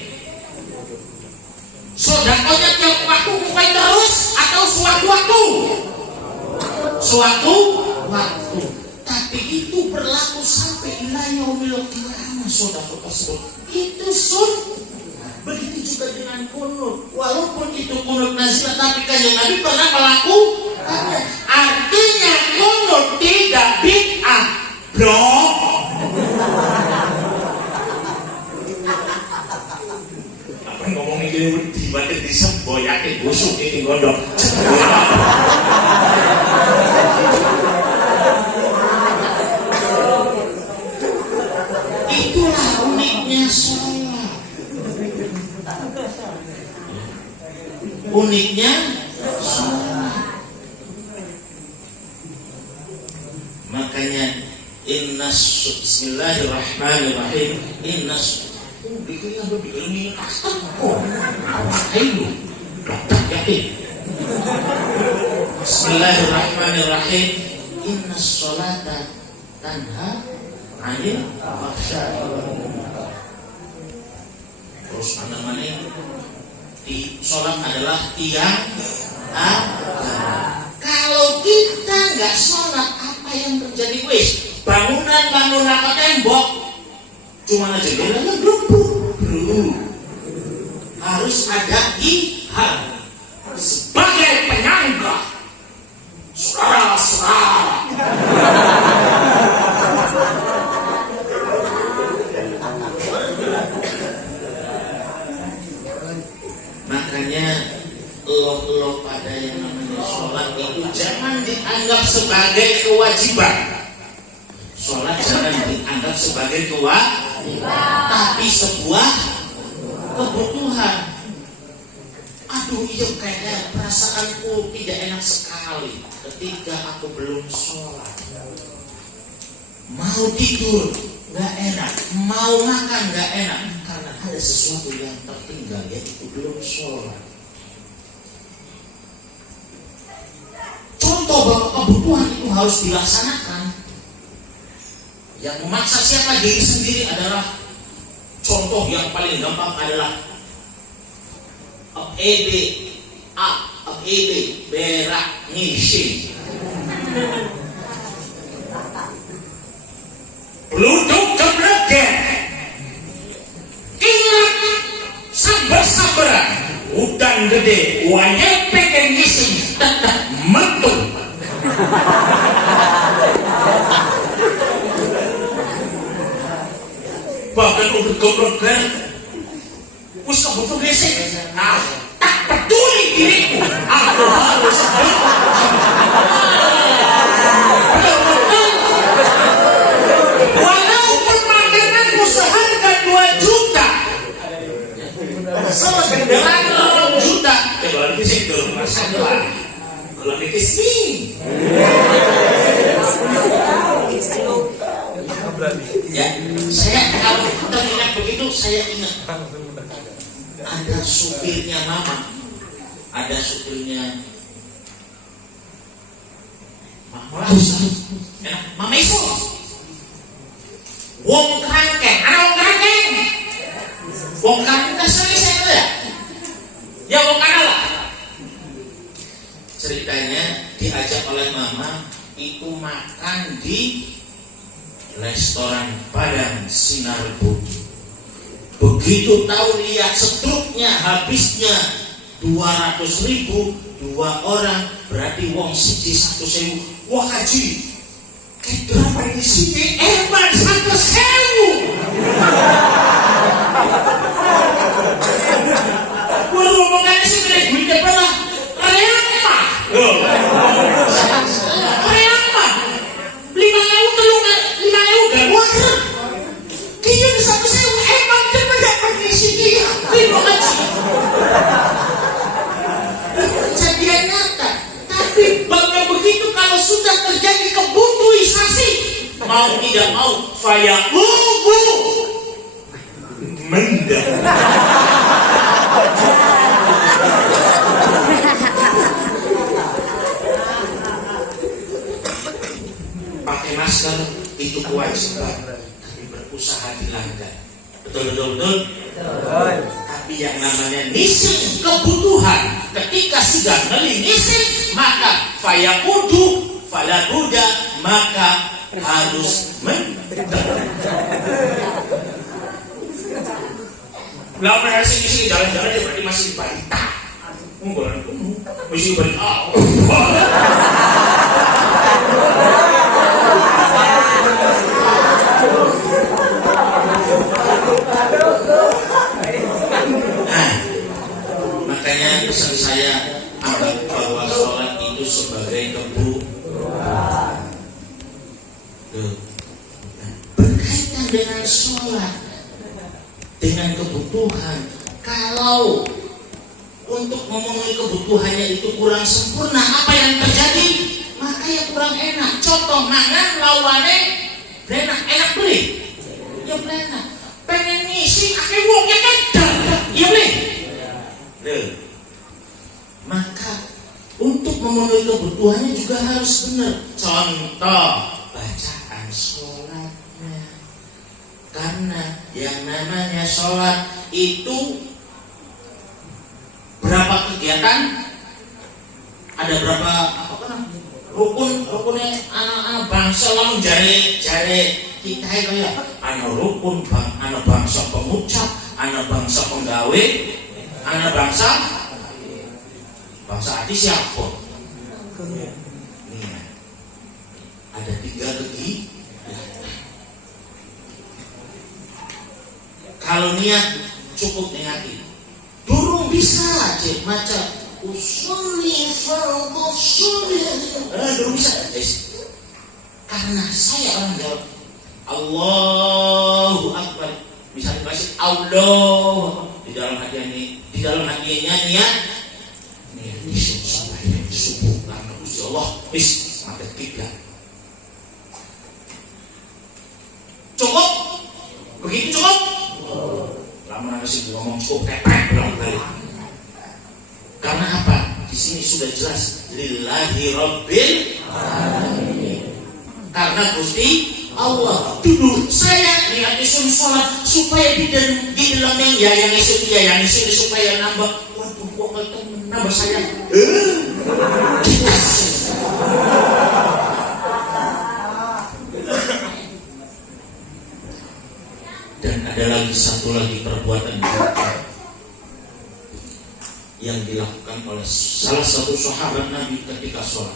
Sedekahnya tiap waktu bukan terus atau sewaktu-waktu? Sewaktu-waktu. Tapi itu berlaku sampai ila yaumil qiyamah sedekah tersebut. Itu begitu juga dengan kunut. Walaupun itu kunut nazilah, tapi Kanjeng Nabi pernah melakukannya. Artinya kunut tidak bid'ah, bro. Apa ngomong ini dibatin disebut yakin busuk ini gondok. Itulah uniknya sholat. Uniknya sholat. Makanya Bismillahirrahmanirrahim. Bismillahirrahmanirrahim. Innas sholata tanha 'anil fahsya'i wal munkar. Terus mana di sholat adalah tiang agama. Kalau kita nggak sholat, apa yang terjadi? Bangunan apa tembok, cuma jendelanya blubur. Harus ada jihad sebagai penyangga. Saudara-saudara, makanya lo pada yang namanya sholat itu jangan dianggap sebagai kewajiban. Sholat jangan dianggap sebagai kewajiban, tapi sebuah kebutuhan. Aduh, iya kayaknya perasaanku tidak enak sekali ketika aku belum sholat. Mau tidur nggak enak, mau makan nggak enak, karena ada sesuatu yang tertinggal, yaitu belum sholat. Contoh bahwa kebutuhan itu harus dilaksanakan. Yang memaksa siapa? Diri sendiri adalah Contoh yang paling gampang adalah EB berak ngisi. Peluduk keblegen. Ingat sabar-sabaran. Udan gede, wanya pengen ngisi tetap metu. Bahkan udah goblok kan, us kebutuh ngisi. Nah, tak peduli diriku. Aku harus walaupun makananku seharga 2 juta. Sama kendaraan 2 juta. Kalau ini sih belum masalah. Kalau ini sih. Ya, saya kalau teringat begitu saya ingat ada supirnya mama, ada supirnya mama Isu, wong kerangkeng, ada wong kerangkeng, wong kerangkeng sering saya ya, ya wong lah. Ceritanya diajak oleh mama itu makan di restoran Padang Sinar Budi. Begitu tahu lihat struknya habisnya 200.000 2 orang, berarti wong siji 100.000. Wah haji, berapa ini sini emang 100.000. Gua ngomongannya sih kena duitnya pernah reama. Reama 5.000 gak wajar. Dia bisa kesel emang dia tidak pergi sini. Terima kasih. Kejadian nyata. Tapi bangga begitu kalau sudah terjadi kebutuhisasi, mau tidak mau faya mendak. Pakai masker itu kewajiban, tapi berusaha dilanggar. Betul. Tapi yang namanya ngisi kebutuhan, ketika sudah ngisi maka fayakudu falabuda, maka harus lawan harus ngisi jalan-jalan dia berarti masih di balita. Masih di balita. Makanya pesan saya, anggap bahwa sholat itu sebagai kebutuhan. Berkaitan dengan sholat, dengan kebutuhan, kalau untuk memenuhi kebutuhannya itu kurang sempurna, apa yang terjadi? Maka ya kurang enak. Contoh mangan lawane enak beli, ya enak. Pengen ngisi akeh wong ya kedal, ya beli. Maka untuk memenuhi kebutuhannya juga harus benar. Contoh bacaan sholatnya, karena yang namanya sholat itu berapa kegiatan, ada berapa rukunnya anak-anak bangsa lalu jari kita itu ya, anak rukun anak bangsa pengucap, anak bangsa penggawe, anak bangsa hati siapa? Nih, ada 3 kegiatan. Kalau niat cukup niati. Durung bisa aja maca usuli fardhu suri. Durung bisa. Karena saya orang Jawa. Allahu Akbar. Bisa dibaca Allah di dalam hatinya niat subuh karena Gusti Allah maka 3. Cukup? Begitu cukup? Lama sih ngomong cukup kepek belum balik. Karena apa? Di sini sudah jelas lillahi rabbil alamin. Karena Gusti Allah. Dulu saya niat isun sholat supaya di dalam yang isu supaya nambah. Waduh, kok nambah saya. Dan ada lagi satu lagi perbuatan yang dilakukan oleh salah satu sahabat Nabi ketika sholat.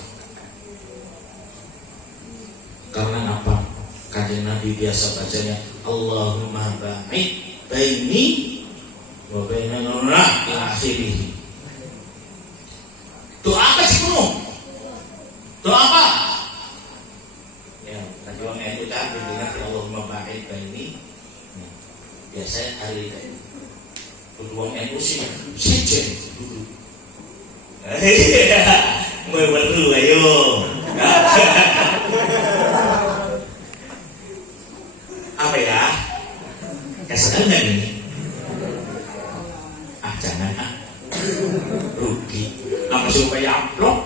Karena apa? Kanjeng Nabi biasa bacanya Allahumma ba'id baini wa baina nurna ila akhirih. Doa apa sih penuh? Doa apa? Ya, tadi orang itu tadi dengar Allahumma ba'id baini. Biasanya hari itu kedua NU sih sejen dulu. Mau baru ayo. Apa ya? Kasih enggak nih? Jangan rugi. Apa supaya amplop?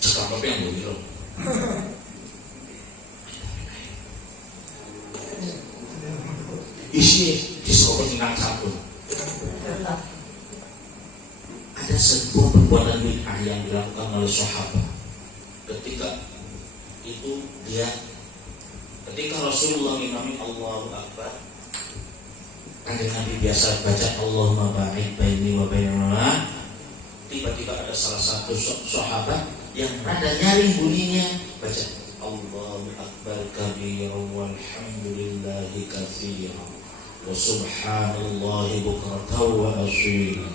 Cakap apa yang boleh? Isi diskopot tinggal satu. Ada sebuah perbuatan bid'ah yang dilakukan oleh sahabat. Ketika Rasulullah imami Allahu Akbar, Kanjeng Nabi biasa baca Allahumma ba'id baini wa baina nurna. Tiba-tiba ada salah satu sahabat yang rada nyaring bunyinya baca Allahu Akbar kabira walhamdulillahi katsira wa subhanallahi bukratan wa asila.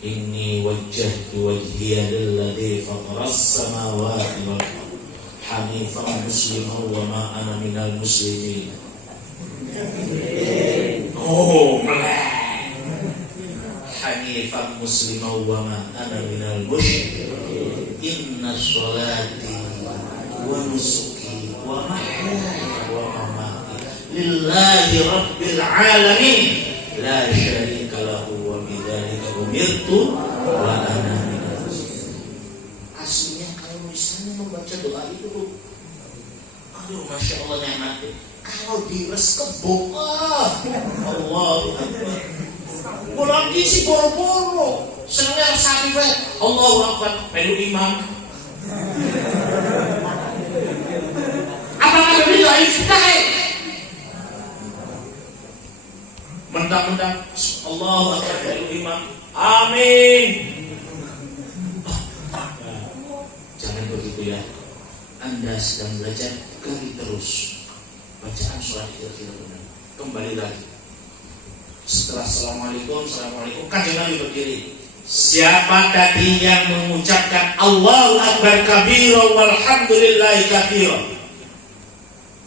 Inni wajjahtu wajhiya lilladzi fataras samawati wal ardh hanifan musliman wa ma ana minal muslimin. Oh, hanifan musliman wa ma ana minal musyrikin. Inna sholati wa nusuki wa mahyaya wa mamati lillahi rabbil alamin la syarika lahu wa bidzalika umirtu wa ana minal muslimin. Aslinya kalau misalnya membaca doa itu, aduh masya Allah nikmatnya. Kalau dires kebuk, Allahu Akbar. Pulang isi boro-boro, senengnya sapi banget. Allahu Akbar, pelu imam. Apakah begitu? Ayo kita mendak-mendak Allahu Akbar, pelu imam. Amin. Jangan begitu ya. Anda sedang belajar, gali terus bacaan sholat itu tidak benar. Kembali lagi. Setelah assalamualaikum, Kanjeng Nabi berdiri. Siapa tadi yang mengucapkan Allahu Akbar kabira walhamdulillahi katsira?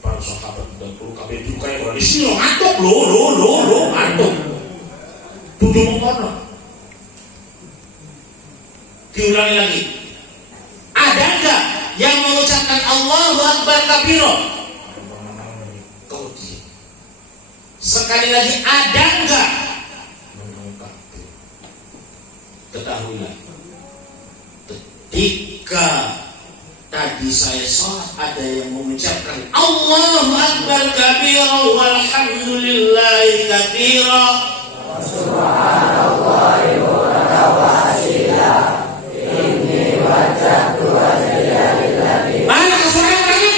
Para sahabat dan perlu kabeh dukai ora di sini ngantuk lo ngantuk. Duduk mengkono. Diulangi lagi. Ada enggak yang mengucapkan Allahu Akbar kabira? Sekali lagi, ada enggak? Ketahuilah, ketika tadi saya sholat ada yang mengucapkan Allahu Akbar kabira walhamdulillahi katsira wa subhanallahi bukratan wa asila inni wajjahtu wajhiya lillahi. Mana kesukaan kami?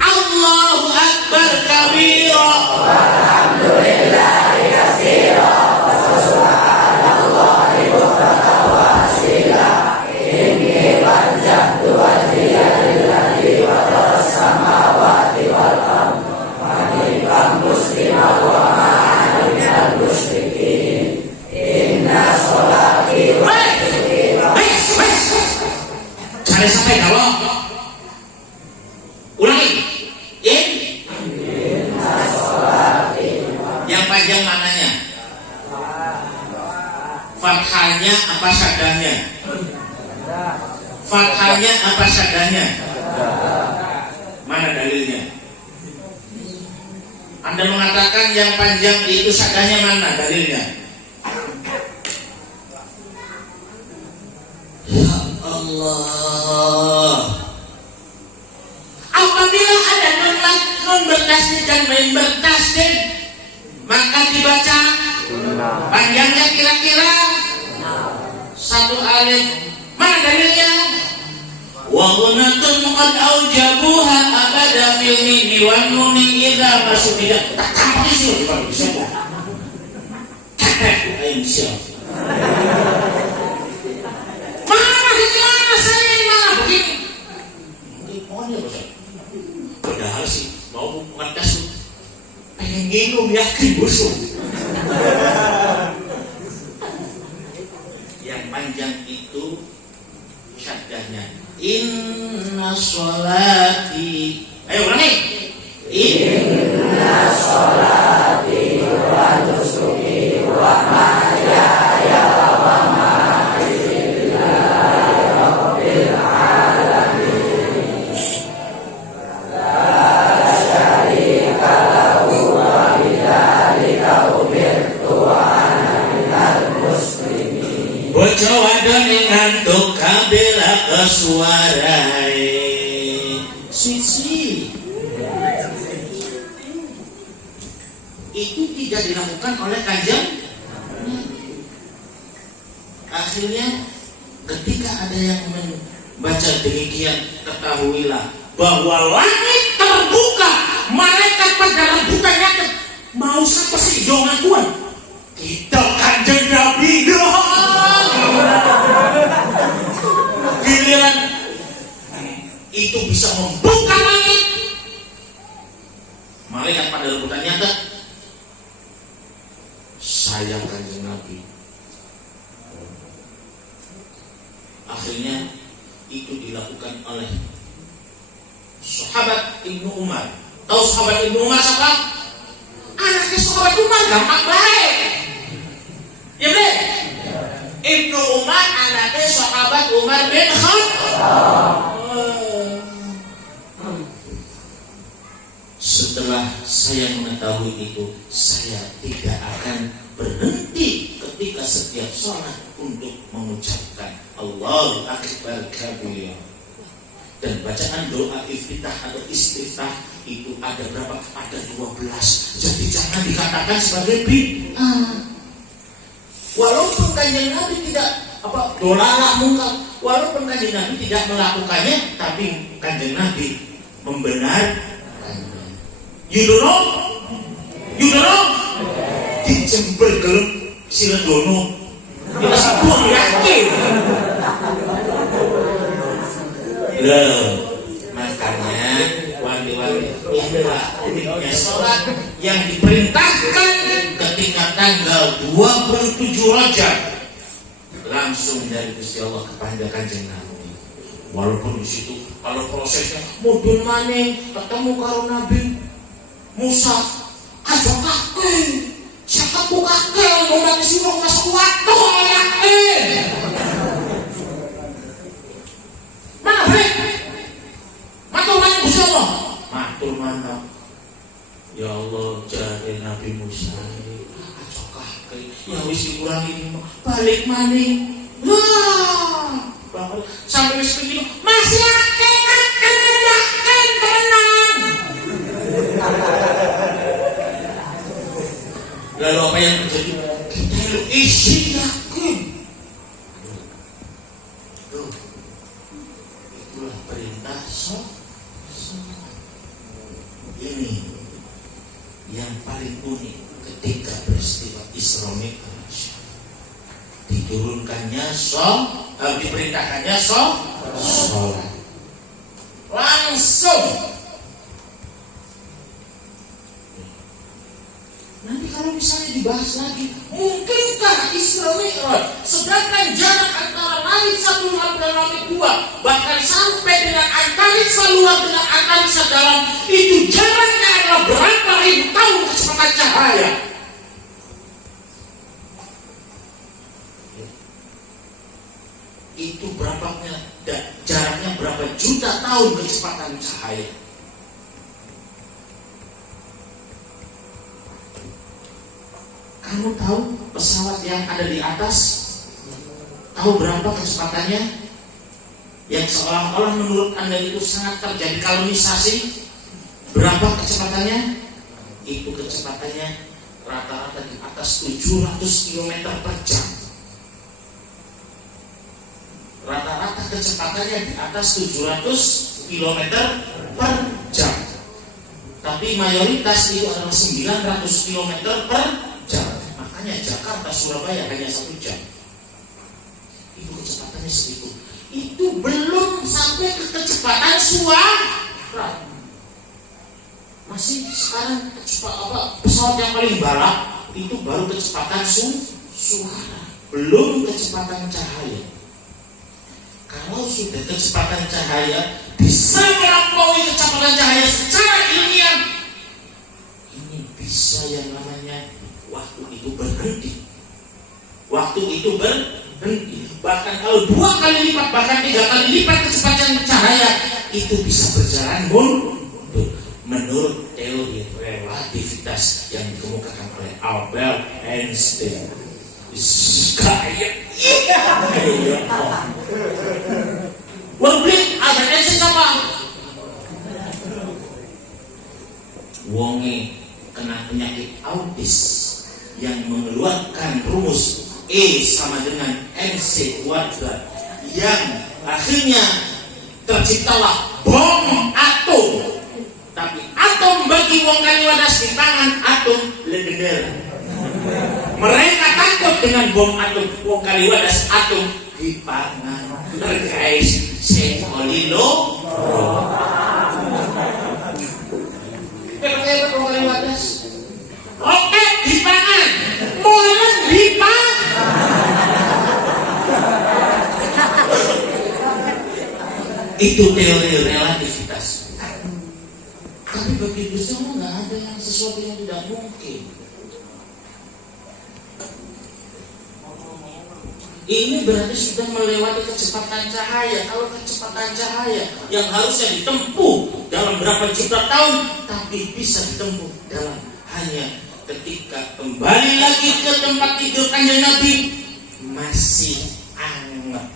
Allahu Akbar kabira walhamdulillahi katsira wa subhanallahi bukratan wa asila inni wajjahtu wajhiya lillahi fataras samawati wal ardh hanifan musliman wa ma ana minal musyrikin. Inna sholati wa nusuki wa cari sampai kalau ulangi yang panjang mananya? Fathahnya apa syadahnya? Fathahnya apa syadahnya? Mana dalilnya? Anda mengatakan yang panjang itu syadahnya, mana dalilnya? Ya Allah, alim. Mana dalilnya? Wa gunatun qad aujabuha abada fil mimi wan nuni idza masudida. Tak tahu sih kalau bisa. Insya mana saya ini mana begini? Pokoknya bos. Padahal sih mau ngetes pengen minum yakin busuk. Yang panjang itu syaddahnya inna sholati. Ayo ulangi. Inna sholati wa nusuki wa mahyaya wa mamati lillahi rabbil alamin. La syarika lahu wa bidzalika umirtu wa ana minal muslimin. Bojo wadon ngantuk kabela kesuarai. Sisi itu tidak dilakukan oleh Kanjeng. Akhirnya ketika ada yang membaca demikian, ketahuilah bahwa langit terbuka, malaikat pada rebutannya mau sampai sih jangan kuat. Kita Kanjeng Nabi giliran itu bisa membuka langit. Malaikat pada rebutannya saya Kanjeng Nabi. Akhirnya itu dilakukan oleh sahabat Ibnu Umar. Tahu sahabat Ibnu Umar siapa? Anaknya sahabat Umar, gampang baik. Ya bener? Ibnu Umar anaknya sahabat Umar bin Khattab. Setelah saya mengetahui itu, saya tidak akan berhenti ketika setiap sholat untuk mengucapkan Allahu Akbar kabira. Dan bacaan doa iftitah atau istiftah itu ada berapa? Ada 12. Jadi jangan dikatakan sebagai bid'ah. Walaupun Kanjeng Nabi tidak dolalah mungkar, walaupun Kanjeng Nabi tidak melakukannya, tapi Kanjeng Nabi membenarkan. You don't know? Di Jember gelem Ciledono. Kita sebuah yakin. Loh, makanya wanti-wanti inilah uniknya sholat yang diperintahkan ketika tanggal 27 Rajab langsung dari Gusti Allah kepada Kanjeng Nabi. Walaupun di situ kalau prosesnya mudun maning ketemu karo Nabi Musa aja kakek siapa ku kakek mau nanti suruh masuk waktu yakin mana bre matur mana Gusti Allah matur mana ya Allah jare Nabi Musa aja kakek ya wis kurangi balik maning lah sampai wis begini masih yakin tenang. Lalu apa yang terjadi? Kita isi yakin. Itulah perintah sholat. Ini yang paling unik ketika peristiwa Isra Mi'raj. Diturunkannya diperintahkannya sholat. Langsung. Nanti kalau misalnya dibahas lagi, mungkinkah Isra Mi'raj sedangkan jarak antara langit satu dan langit dua, bahkan sampai dengan antariksa luar dengan antariksa dalam, itu jaraknya adalah berapa ribu tahun kecepatan cahaya? Itu jaraknya berapa juta tahun kecepatan cahaya? Kamu tahu pesawat yang ada di atas? Tahu berapa kecepatannya? Yang seolah-olah menurut Anda itu sangat terjadi kolonisasi. Berapa kecepatannya? Itu kecepatannya rata-rata di atas 700 km per jam. kecepatannya di atas 700 km per jam. Tapi mayoritas itu adalah 900 km per jam. Makanya Jakarta Surabaya hanya 1 jam. Itu kecepatannya segitu. Itu belum sampai ke kecepatan suara. Masih sekarang pesawat yang paling balap itu baru kecepatan suara, belum kecepatan cahaya. Kalau sudah kecepatan cahaya bisa melampaui kecepatan cahaya secara ilmiah, ini bisa yang namanya waktu itu berhenti. Waktu itu berhenti. Bahkan kalau 2 kali lipat, bahkan 3 kali lipat kecepatan cahaya, itu bisa berjalan mundur. Menurut teori relativitas yang dikemukakan oleh Albert Einstein. Albert Einstein apa? Wonge kena penyakit autis yang mengeluarkan rumus E sama dengan MC kuadrat, yang akhirnya terciptalah bom atom. Tapi atom bagi wong Kaliwadas di tangan atom legender. Mereka takut dengan bom atom. Wong Kaliwadas atom di tangan. Guys, sekolilo. Hebat wong Kaliwadas. Oke, di tangan. Molen di tangan. Itu teori relativitas. Tapi bagi Gus Dur nggak ada yang sesuatu yang tidak mungkin. Ini berarti sudah melewati kecepatan cahaya. Kalau kecepatan cahaya yang harusnya ditempuh dalam berapa juta tahun, tapi bisa ditempuh dalam hanya ketika kembali lagi ke tempat tidur Kanjeng Nabi, masih anget.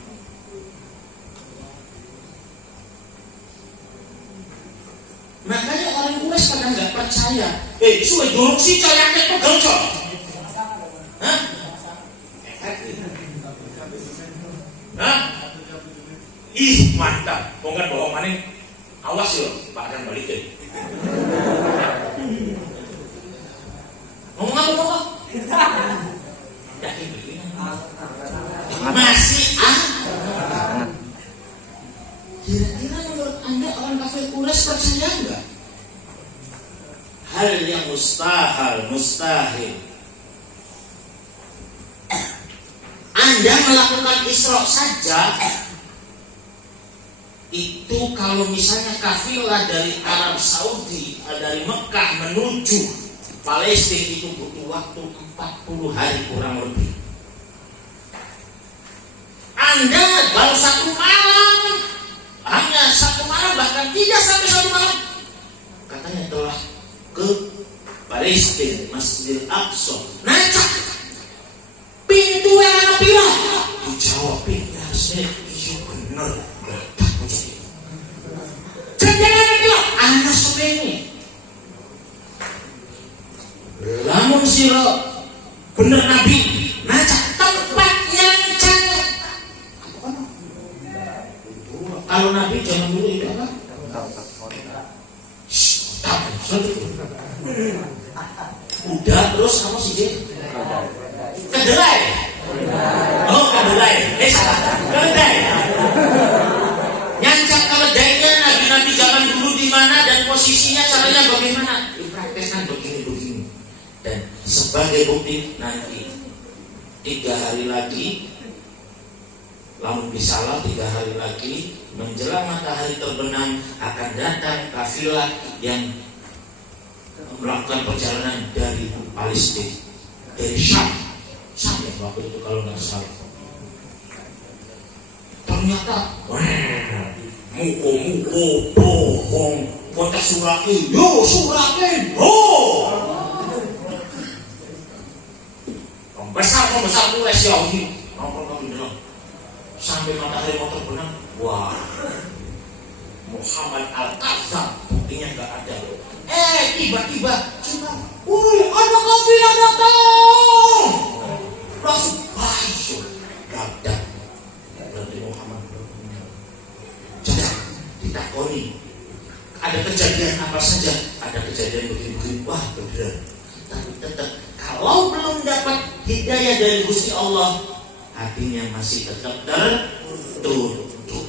Makanya orang Quraisy pada nggak percaya. Suwe dorong sih cayaknya itu gocok. Hah? Hah? Ih mantap. Bukan bohong maning. Awas yo, Pak akan balikin. Ngomong apa kok? Yakin begini. Masih Kira-kira menurut Anda orang kafir Quraisy percaya enggak? Hal yang mustahil. Anda melakukan Isra saja, itu kalau misalnya kafilah dari Arab Saudi, dari Mekah menuju Palestina itu butuh waktu 40 hari kurang lebih. Anda baru 1 malam, hanya 1 malam, bahkan 3 sampai 1 malam, katanya telah ke Palestina, Masjidil Aqsa. Nacak pintu yang ada pila dijawab, pintu harusnya iya bener, tak menjadi jangan pila anak sebenarnya lamun siro bener Nabi nacak tempat yang cantik. Kalau Nabi zaman dulu itu apa? Udah terus kamu sih kedelai. Oh kedelai. Salah. Kedelai. Nyancap keledainya nabi-nabi zaman dulu di mana dan posisinya caranya bagaimana? Dipraktekkan begini. Dan sebagai bukti nanti 3 hari lagi, lamun bisalah 3 hari lagi menjelang matahari terbenam akan datang kafilah yang melakukan perjalanan dari Palestina, dari Syam ya waktu itu kalau nggak salah. Ternyata muko bohong, kota Suraki besar Quraisy Yahudi nongkrong di dalam sampai matahari mau terbenam. Wah, Muhammad Al-Kadzab buktinya nggak ada. Tiba-tiba cuma, ada kafilah datang. Langsung, ayo, dadak. Berarti Muhammad murni. Ada kejadian apa saja, ada kejadian begini-begini, wah benar. Tapi tetap kalau belum dapat hidayah dari Gusti Allah, hatinya masih tetap tertutup.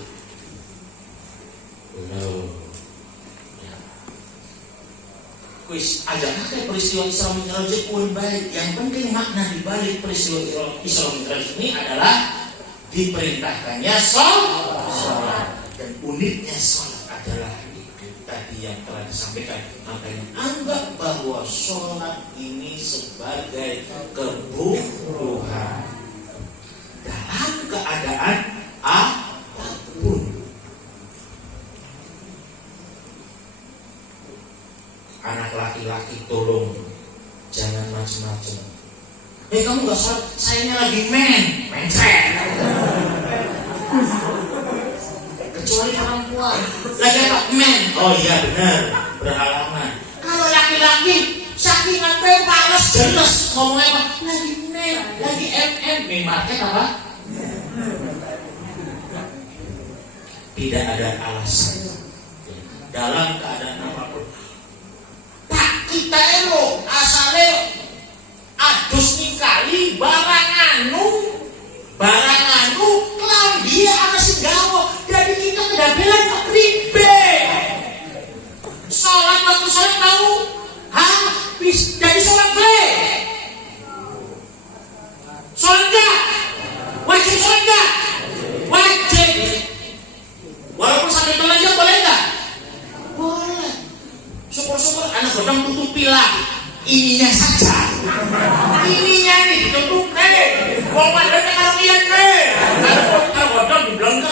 Kuis ajaknya kayak peristiwa Isra Mi'raj pun baik. Yang penting makna di balik peristiwa Isra Mi'raj ini adalah diperintahkannya sholat. Dan uniknya sholat adalah itu tadi yang telah disampaikan. Makanya anggap bahwa sholat ini sebagai kebutuhan dalam keadaan apapun. Anak laki-laki tolong jangan macam-macam. Kamu nggak sholat, sayanya lagi mencret. Kecuali perempuan lagi apa? Oh iya benar, berhalangan. Kalau laki-laki sakingan males jelas ngomongnya apa? Lagi market apa? Tidak ada alasan dalam keadaan apapun. Kita elo asale adus nikali barang anu klambi ana sing gawa. Jadi kita kedabelan kok ribe. Salat waktu salat tahu? Bis jadi salat ble. Salat enggak? Wajib salat enggak? Wajib. Walaupun sampai telanjang boleh enggak? Boleh. Syukur-syukur anak godong tutupilah ininya saja. Ininya nih ditutup wong wadone karo pian karo godong diblengker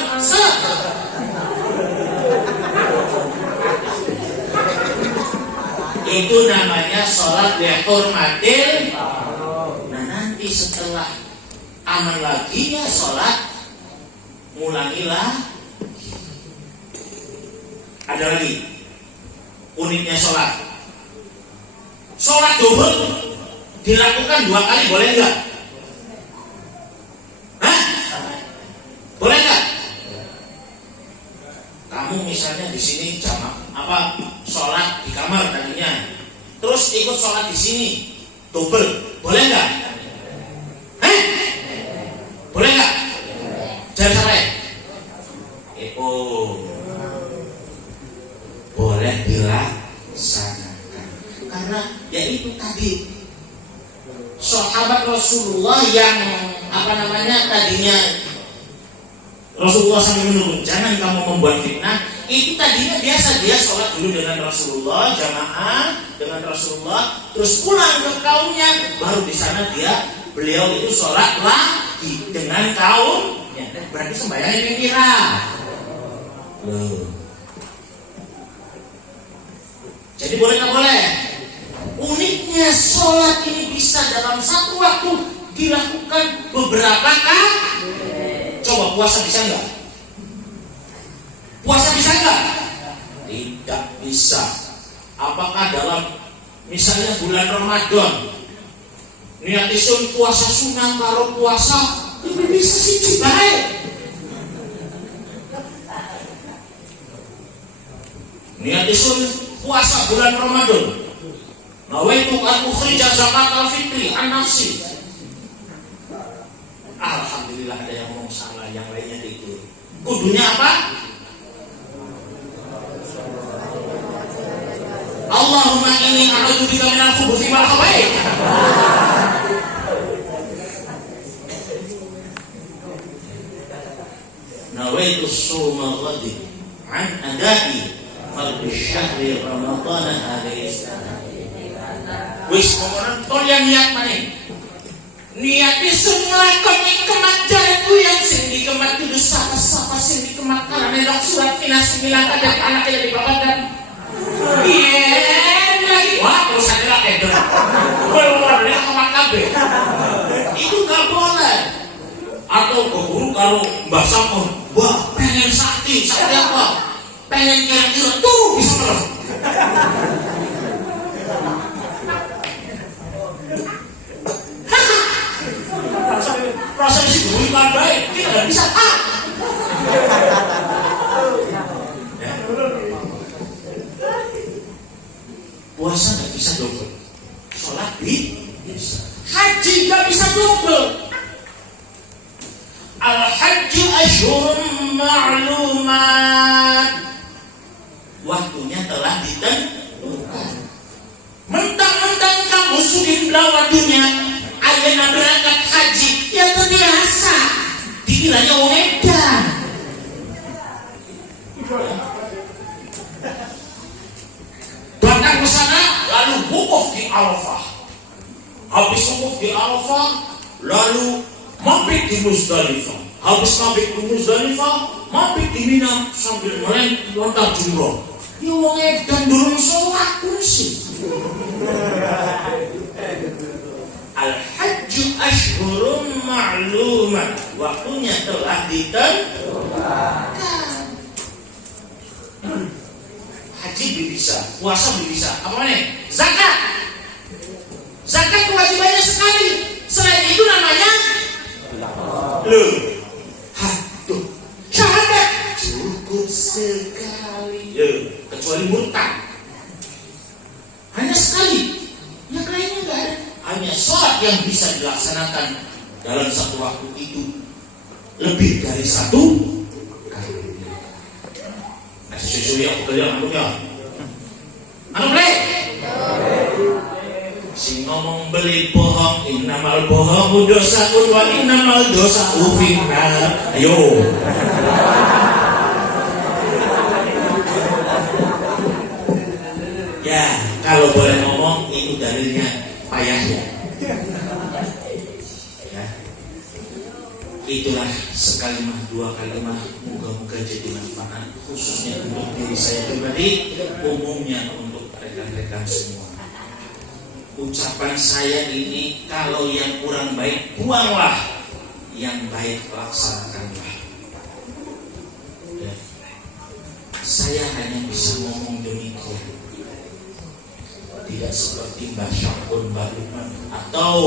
itu namanya sholat dihormatil. Nah nanti setelah aman lagi ya sholat mulangilah. Ada lagi uniknya sholat. Sholat duhur dilakukan 2 kali boleh enggak? Boleh enggak? Kamu misalnya di sini sholat di kamar tadinya, terus ikut sholat di sini double, boleh enggak? Boleh enggak? Jangan sampai. Boleh dilaksanakan. Karena ya itu tadi sahabat Rasulullah yang tadinya Rasulullah sampai menurun, jangan kamu membuat fitnah. Itu tadinya biasa, dia sholat dulu dengan Rasulullah, jamaah dengan Rasulullah, terus pulang ke kaumnya, baru di sana beliau itu sholat lagi dengan kaumnya. Berarti sembahyangnya pikiran. Jadi boleh nggak boleh? Uniknya sholat ini bisa dalam satu waktu dilakukan beberapa kali. Coba puasa bisa nggak? Puasa bisa nggak? Tidak bisa. Apakah dalam misalnya bulan Ramadan niat isun puasa sunnah karo puasa lebih bisa sih baik. Niat isun puasa bulan Ramadan. Nawaitu an ukhrija zakatal fitri an nafsi. Alhamdulillah ada yang ngomong salah, yang lainnya itu. Kudunya apa? Allahumma inni a'udzubika minal khubuthi wal khaba'ith. Nawaitu shawma ghadi an adai fardhu syahri Ramadan hadis. Wis momonan tol yang niat maning. Niati semua kemat jariku yang sing dikemat itu sapa sing dikemat karena nelok surat kinasi milang ada anaknya di bapak dan lagi wah terus ada lagi keluar dari kemat kabeh itu gak boleh. Atau keburu kalau Mbak Sampun wah pengen sakti apa pengen kira-kira tuh bisa terus proses itu bukan baik, kita nggak bisa Al-hajju asyhurun ma'lumat. Waktunya telah ditentukan. Mentang-mentang kamu sudah belawa dunia, ayeuna berangkat haji, ya terbiasa. Dikiranya wong edan. Datang ke sana, lalu wukuf di Arafah. Habis wukuf di Arafah, lalu mabit di Muzdalifah. Habis mabit di Muzdalifah, mabit di Mina sambil melontar jumroh. Ya wong edan durung sholat kursi. Al-hajju asyhurun ma'lumat. Waktunya telah ditentukan. Haji bisa, puasa bisa. Apa nih? Zakat. Zakat kewajibannya sekali. Selain itu namanya haduh. Syahadat cukup sekali. Kecuali murtad. Hanya sekali. Yang lainnya enggak ada. Hanya sholat yang bisa dilaksanakan dalam satu waktu itu lebih dari satu kali. Nah, sesuai aku kalian ya. Anu boleh? Si ngomong beli bohong, innamal bohongu dosaun wa innamal dosa'u finnar. Ayo. Ya, kalau boleh ngomong itu dalilnya payahnya. Ya. Itulah sekalimah dua kalimat, moga-moga jadi manfaat khususnya untuk diri saya pribadi, umumnya untuk rekan-rekan semua. Ucapan saya ini kalau yang kurang baik buanglah, yang baik laksanakanlah. Ya. Saya hanya bisa ngomong demikian. Tidak seperti Mbah Syakun, Mbah Lukman atau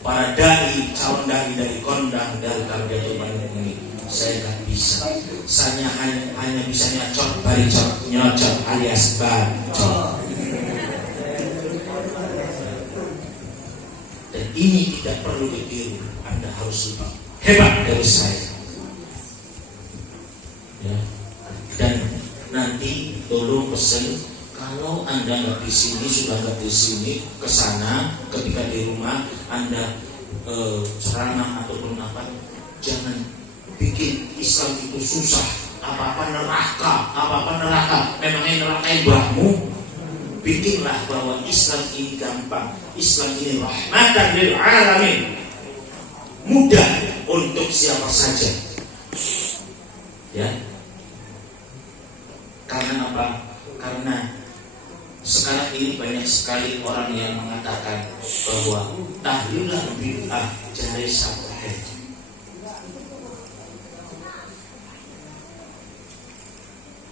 para dai, calon dai dari Kondang, dari Tarbiyatul Bangun ini. Saya tidak bisa. Saya hanya bisa nyocok, baricot, nyocok alias bacot. Dan ini tidak perlu ditiru. Anda harus lebih hebat dari saya. Ya. Dan nanti tolong pesen, kalau Anda nggak di sini, sudah nggak di sini, ke sana, ketika di rumah Anda ceramah ataupun apa, jangan bikin Islam itu susah. Apa-apa neraka. Memangnya neraka mbahmu? Bikinlah bahwa Islam ini gampang. Islam ini rahmatan lil alamin. Mudah untuk siapa saja. Ya. Karena apa? Karena sekarang ini banyak sekali orang yang mengatakan bahwa tahlilan bid'ah jari sabeh.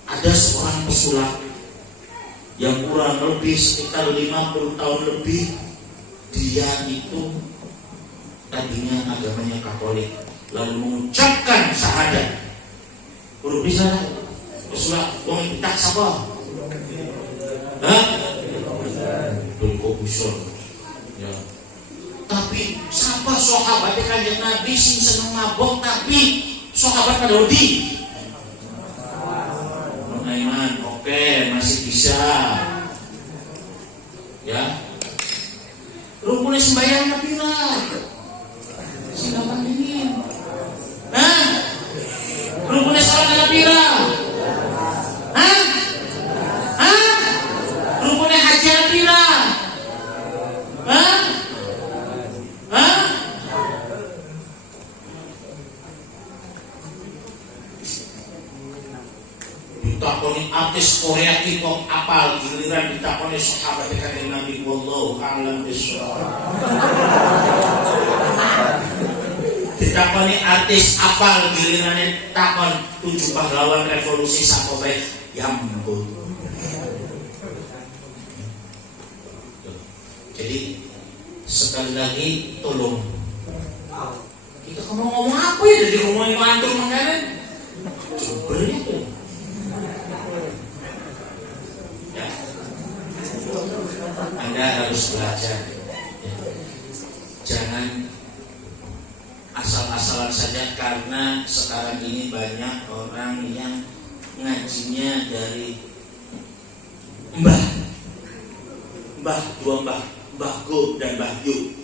Ada seorang pesulap yang kurang lebih sekitar 50 tahun lebih, dia itu tadinya agamanya Katolik, lalu mengucapkan syahadat. Baru bisa pesulap wong kita siapa? Bulkobusor. Ya. Tapi siapa sahabat Kanjeng Nabi sing seneng mabok tapi sahabat kadodi? Menaiman, oke, masih bisa. Ya. Rukunnya sembahyang tapi lah. Silakan ini. Hah? Rukunnya salat tapi lah. Hah? Rukunnya haji pira? Hah? Ditakoni artis Korea K-pop apal, giliran ditakoni sahabat Kanjeng Nabi, wallahu a'lam bishawab. Ditakoni artis apal, giliran takon 7 pahlawan revolusi sakobe yambut. Jadi sekali lagi tolong, kita ngomong apa ya, jadi ngomongin mantul makanan super itu ya. Anda harus belajar ya. Jangan asal-asalan saja karena sekarang ini banyak orang yang ngajinya dari mbah dua mbah Go dan mbah Yu.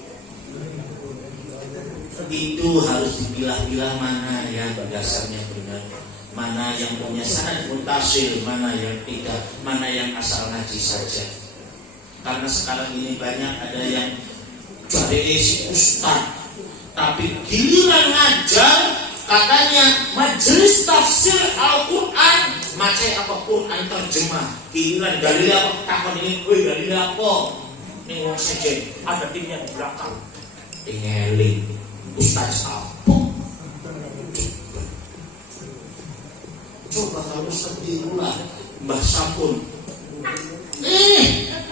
Itu harus dipilah-pilah mana yang dasarnya benar, mana yang punya sanad mutasil, mana yang tidak, mana yang asal ngaji saja. Karena sekarang ini banyak ada yang jadi si ustaz, tapi giliran ngajar katanya majelis tafsir Al-Quran, macam apa Quran terjemah, giliran dalil apa takon ini, dalil apa? Ini wong sejen, ada timnya di belakang. Tinggalin ustaz apa? Coba kamu setirulah Mbah Sampun.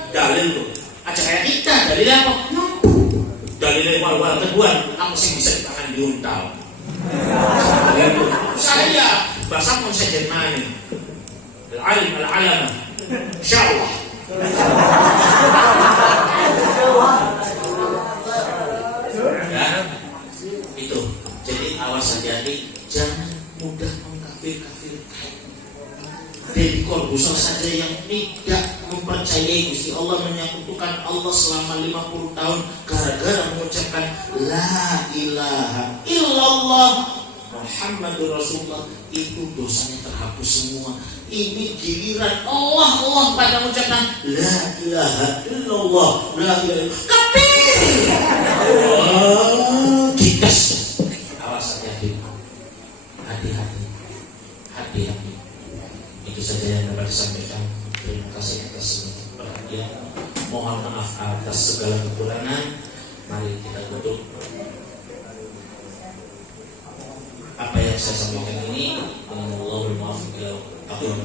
Dalil lo, aja kayak kita dalil apa? Dalil wal kedua, aku sih bisa di tangan diuntal. Saya Mbah Sampun sejen main. Al-alim al-alama, insyaallah. Ya, itu. Jadi awas hati-hati, jangan mudah mengkafir-kafirkan. Dari korbusa saja yang tidak mempercayai Gusti Allah, menyekutukan Allah selama 50 tahun gara-gara mengucapkan La ilaha illallah Muhammadur Rasulullah, itu dosanya terhapus semua. Ini giliran Allah pada mengucapkan La ilaha illallah, La ilaha kafir. Gigas. Awas hati-hati. Hati-hati. Itu saja yang dapat disampaikan. Terima kasih atas perhatian. Mohon maaf atas segala kekurangan. Mari kita tutup. Apa yang saya sampaikan ini, Assalamualaikum warahmatullahi wabarakatuh.